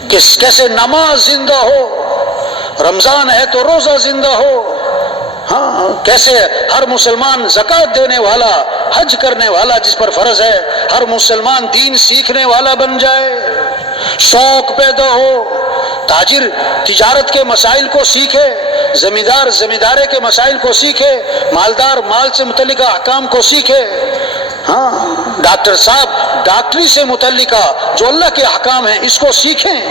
کہ کیسے نماز زندہ ہو، رمضان ہے تو روزہ زندہ ہو، ہاں کیسے ہر مسلمان زکوٰۃ دینے والا، حج کرنے والا جس پر فرض ہے، ہر مسلمان دین سیکھنے والا بن جائے، شوق پیدا ہو، تاجر تجارت کے مسائل کو سیکھے، زمیندار زمیندارے کے مسائل کو سیکھے، مالدار مال سے متعلق احکام کو سیکھے، ہاں ڈاکٹر صاحب ڈاکٹری سے متعلقہ جو اللہ کے احکام ہیں اس کو سیکھیں۔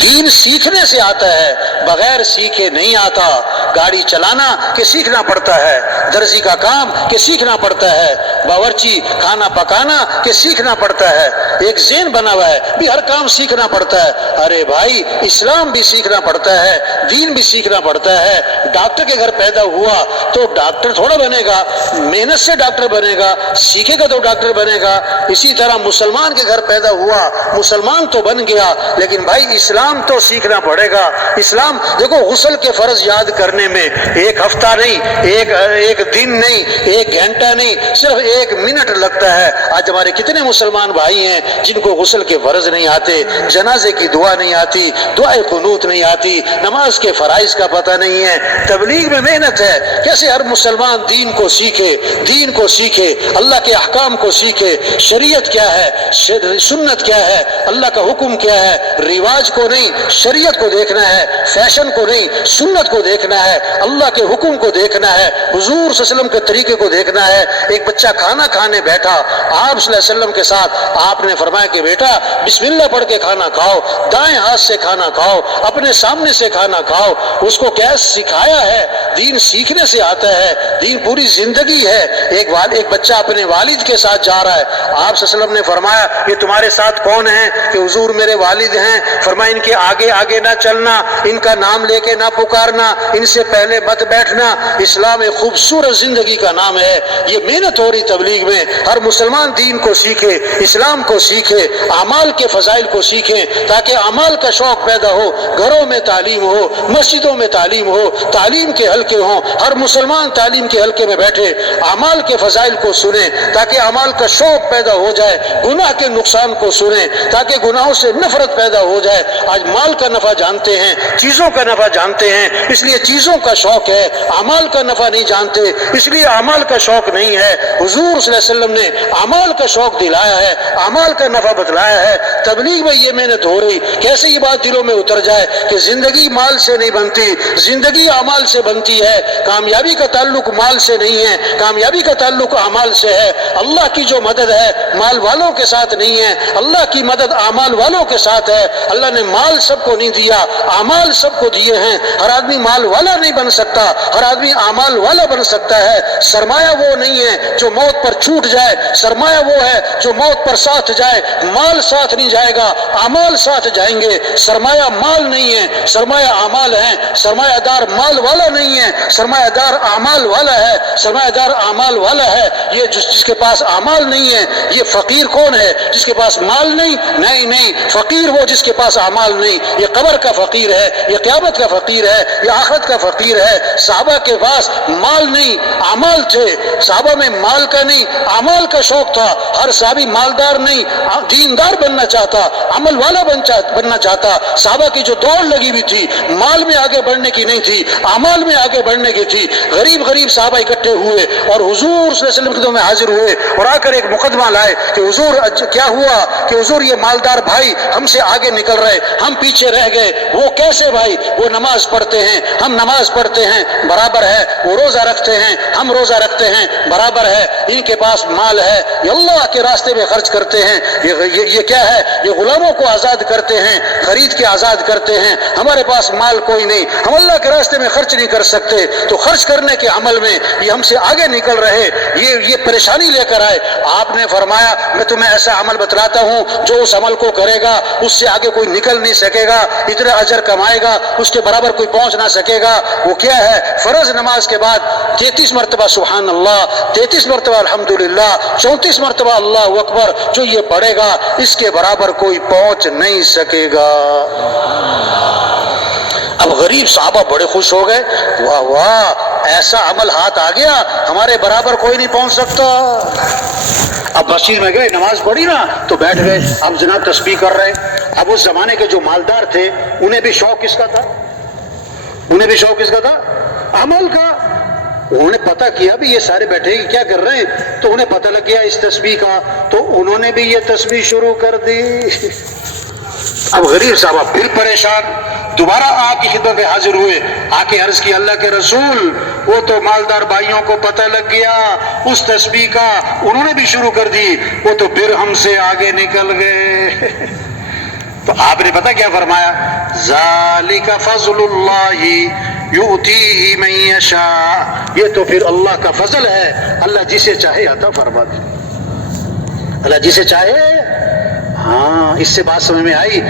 دین سیکھنے سے آتا ہے، بغیر سیکھے نہیں آتا۔ گاڑی چلانا کہ سیکھنا پڑتا ہے، درزی کا کام کہ سیکھنا پڑتا ہے، باورچی کھانا پکانا کہ سیکھنا پڑتا ہے۔ ایک ذہن بنا ہوا ہے بھی ہر کام سیکھنا پڑتا ہے، ارے بھائی اسلام بھی سیکھنا پڑتا ہے، دین بھی سیکھنا پڑتا ہے۔ ڈاکٹر کے گھر پیدا ہوا تو ڈاکٹر تھوڑا بنے گا، محنت سے ڈاکٹر بنے گا، سیکھے گا تو ڈاکٹر بنے گا۔ اسی طرح مسلمان کے گھر پیدا ہوا، مسلمان تو بن گیا، لیکن بھائی اسلام تو سیکھنا پڑے گا۔ اسلام دیکھو غسل کے فرض یاد کرنے میں ایک ہفتہ نہیں، ایک دن نہیں، ایک گھنٹہ نہیں، صرف 1 منٹ لگتا ہے۔ آج ہمارے کتنے مسلمان بھائی ہیں جن کو غسل کے فرض نہیں آتے، جنازے کی دعا نہیں آتی، دعائے قنوت نہیں آتی، نماز کے فرائض کا پتہ نہیں ہے۔ تبلیغ میں محنت ہے کیسے ہر مسلمان دین کو سیکھے، دین کو سیکھے، اللہ کے احکام کو سیکھے، شریعت کیا ہے، سنت کیا ہے، اللہ کا حکم کیا ہے، رواج کو نہیں شریعت کو دیکھنا ہے، فیشن کو نہیں سنت کو دیکھنا ہے، اللہ کے حکم کو دیکھنا ہے، حضور صلی اللہ علیہ وسلم کے طریقے کو دیکھنا ہے۔ ایک بچہ کھانا کھانے بیٹھا، آپ صلی اللہ علیہ وسلم کے ساتھ آپ نے فرمایا کہ بیٹا بسم اللہ پڑھ کے کھانا کھاؤ، دائیں ہاتھ سے کھانا کھاؤ، اپنے سامنے سے کھانا کھاؤ۔ اس کو کیا سکھایا ہے؟ دین سیکھنے سے آتا ہے، دین پوری زندگی ہے۔ ایک بچہ اپنے والد کے ساتھ جا رہا ہے، آپ صلی اللہ علیہ وسلم نے فرمایا یہ تمہارے ساتھ کون ہیں؟ کہ حضور میرے والد ہیں۔ فرمایا ان کے آگے آگے نہ چلنا، ان کا نام لے کے نہ پکارنا، ان سے پہلے مت بیٹھنا۔ اسلام ایک خوبصورت زندگی کا نام ہے۔ یہ محنت ہو رہی تبلیغ میں، ہر مسلمان دین کو سیکھے، اسلام کو سیکھے، اعمال کے فضائل کو سیکھیں تاکہ اعمال کا شوق پیدا ہو، گھروں میں تعلیم ہو، مسجدوں میں تعلیم ہو، تعلیم کے حلقے ہوں، ہر مسلمان تعلیم کے حلقے میں بیٹھے، اعمال کے فضائل کو سنیں تاکہ اعمال کا شوق پیدا ہو جائے، گناہ کے نقصان کو سنیں تاکہ گناہوں سے نفرت پیدا ہو جائے۔ آج مال کا نفع جانتے ہیں، چیزوں کا نفع جانتے ہیں، اس لیے چیزوں کا شوق ہے، اعمال کا نفع نہیں جانتے اس لیے اعمال کا شوق نہیں ہے۔ حضور صلی اللہ علیہ وسلم نے اعمال کا شوق دلایا ہے، اعمال کا نفع بتلایا ہے۔ تبلیغ میں یہ محنت ہو رہی، کیسے یہ بات دلوں میں اتر جائے کہ زندگی مال سے نہیں بنتی، زندگی اعمال سے بنتی ہے۔ کامیابی کا تعلق مال سے نہیں ہے، کامیابی کا تعلق اعمال سے ہے۔ اللہ کی جو مدد ہے مال والوں کے ساتھ نہیں ہے، اللہ کی مدد اعمال والوں کے ساتھ ہے۔ اللہ نے مال سب کو نہیں دیا، اعمال سب کو دیے ہیں۔ ہر آدمی مال والا نہیں بن سکتا، ہر آدمی اعمال والا بن سکتا ہے۔ سرمایہ وہ نہیں ہے جو موت پر چھوٹ جائے، سرمایہ وہ ہے جو موت پر ساتھ جائے۔ مال ساتھ نہیں جائے گا، اعمال ساتھ جائیں گے۔ سرمایہ مال نہیں ہے، سرمایہ اعمال ہے۔ سرمایہ دار مال والا نہیں ہے، سرمایہ دار اعمال والا ہے۔ سرمایہ دار اعمال والا ہے یہ جس کے پاس اعمال نہیں ہے۔ یہ فقیر کون ہے؟ جس کے پاس مال نہیں، نہیں فقیر وہ جس کے پاس اعمال اعمال نہیں، یہ قبر کا فقیر ہے، یہ قیامت کا فقیر ہے، یہ آخرت کا فقیر ہے۔ صحابہ کے پاس مال نہیں، اعمال تھے۔ صحابہ میں مال کا نہیں، اعمال کا شوق تھا۔ ہر صحابی مالدار نہیں، دیندار بننا چاہتا، عمل والا بننا چاہتا۔ صحابہ کی جو دوڑ لگی ہوئی تھی، مال میں آگے بڑھنے کی نہیں تھی، اعمال میں آگے بڑھنے کی تھی۔ غریب صحابہ اکٹھے ہوئے اور حضور صلی اللہ علیہ وسلم کے خدمت میں حاضر ہوئے اور آ کر ایک مقدمہ لائے کہ حضور کیا ہوا کہ حضور یہ مالدار بھائی ہم سے آگے نکل رہے، ہم پیچھے رہ گئے۔ وہ کیسے بھائی؟ وہ نماز پڑھتے ہیں، ہم نماز پڑھتے ہیں، برابر ہے۔ وہ روزہ رکھتے ہیں، ہم روزہ رکھتے ہیں، برابر ہے۔ ان کے پاس مال ہے، یہ اللہ کے راستے میں خرچ کرتے ہیں۔ یہ کیا ہے؟ یہ غلاموں کو آزاد کرتے ہیں، خرید کے آزاد کرتے ہیں۔ ہمارے پاس مال کوئی نہیں، ہم اللہ کے راستے میں خرچ نہیں کر سکتے، تو خرچ کرنے کے عمل میں یہ ہم سے آگے نکل رہے، یہ پریشانی لے کر آئے۔ آپ نے فرمایا میں تمہیں ایسا عمل بتلاتا ہوں جو اس عمل کو کرے گا اس سے آگے کوئی نکل نہیں سکے گا، اتنا اجر کمائے گا اس کے برابر کوئی پہنچ نہ سکے گا۔ وہ کیا ہے؟ فرض نماز کے بعد 33 مرتبہ سبحان اللہ، 33 مرتبہ الحمدللہ، 34 مرتبہ اللہ اکبر، جو یہ پڑھے گا اس کے برابر کوئی پہنچ نہیں سکے گا۔ اب غریب صحابہ بڑے خوش ہو گئے، واہ واہ ایسا عمل ہاتھ آ گیا، ہمارے برابر کوئی نہیں پہنچ سکتا۔ اب مسجد میں گئے، نماز پڑھی نا تو بیٹھ گئے، اب جناب تسبیح کر رہے۔ اب اس زمانے کے جو مالدار تھے انہیں بھی شوق کس کا تھا؟ انہیں بھی شوق کس کا تھا؟ عمل کا۔ انہوں نے پتہ کیا بھی یہ سارے بیٹھے کیا کر رہے ہیں، تو انہیں پتہ لگ گیا اس تسبیح کا، تو انہوں نے بھی یہ تسبیح شروع کر دی۔ اب غریب صاحبہ پھر پریشان، دوبارہ آپ کی خدمت میں حاضر ہوئے، آ کے عرض کی اللہ کے رسول وہ تو مالدار بھائیوں کو پتہ لگ گیا اس تسبیح کا، انہوں نے بھی شروع کر دی، وہ تو پھر ہم سے آگے نکل گئے۔ تو آپ نے پتہ کیا فرمایا؟ ذالک فضل اللہ یؤتیہ من یشاء، یہ تو پھر اللہ کا فضل ہے، اللہ جسے چاہے عطا فرما دے، اللہ جسے چاہے۔ ہاں اس سے بات سمجھ میں آئی۔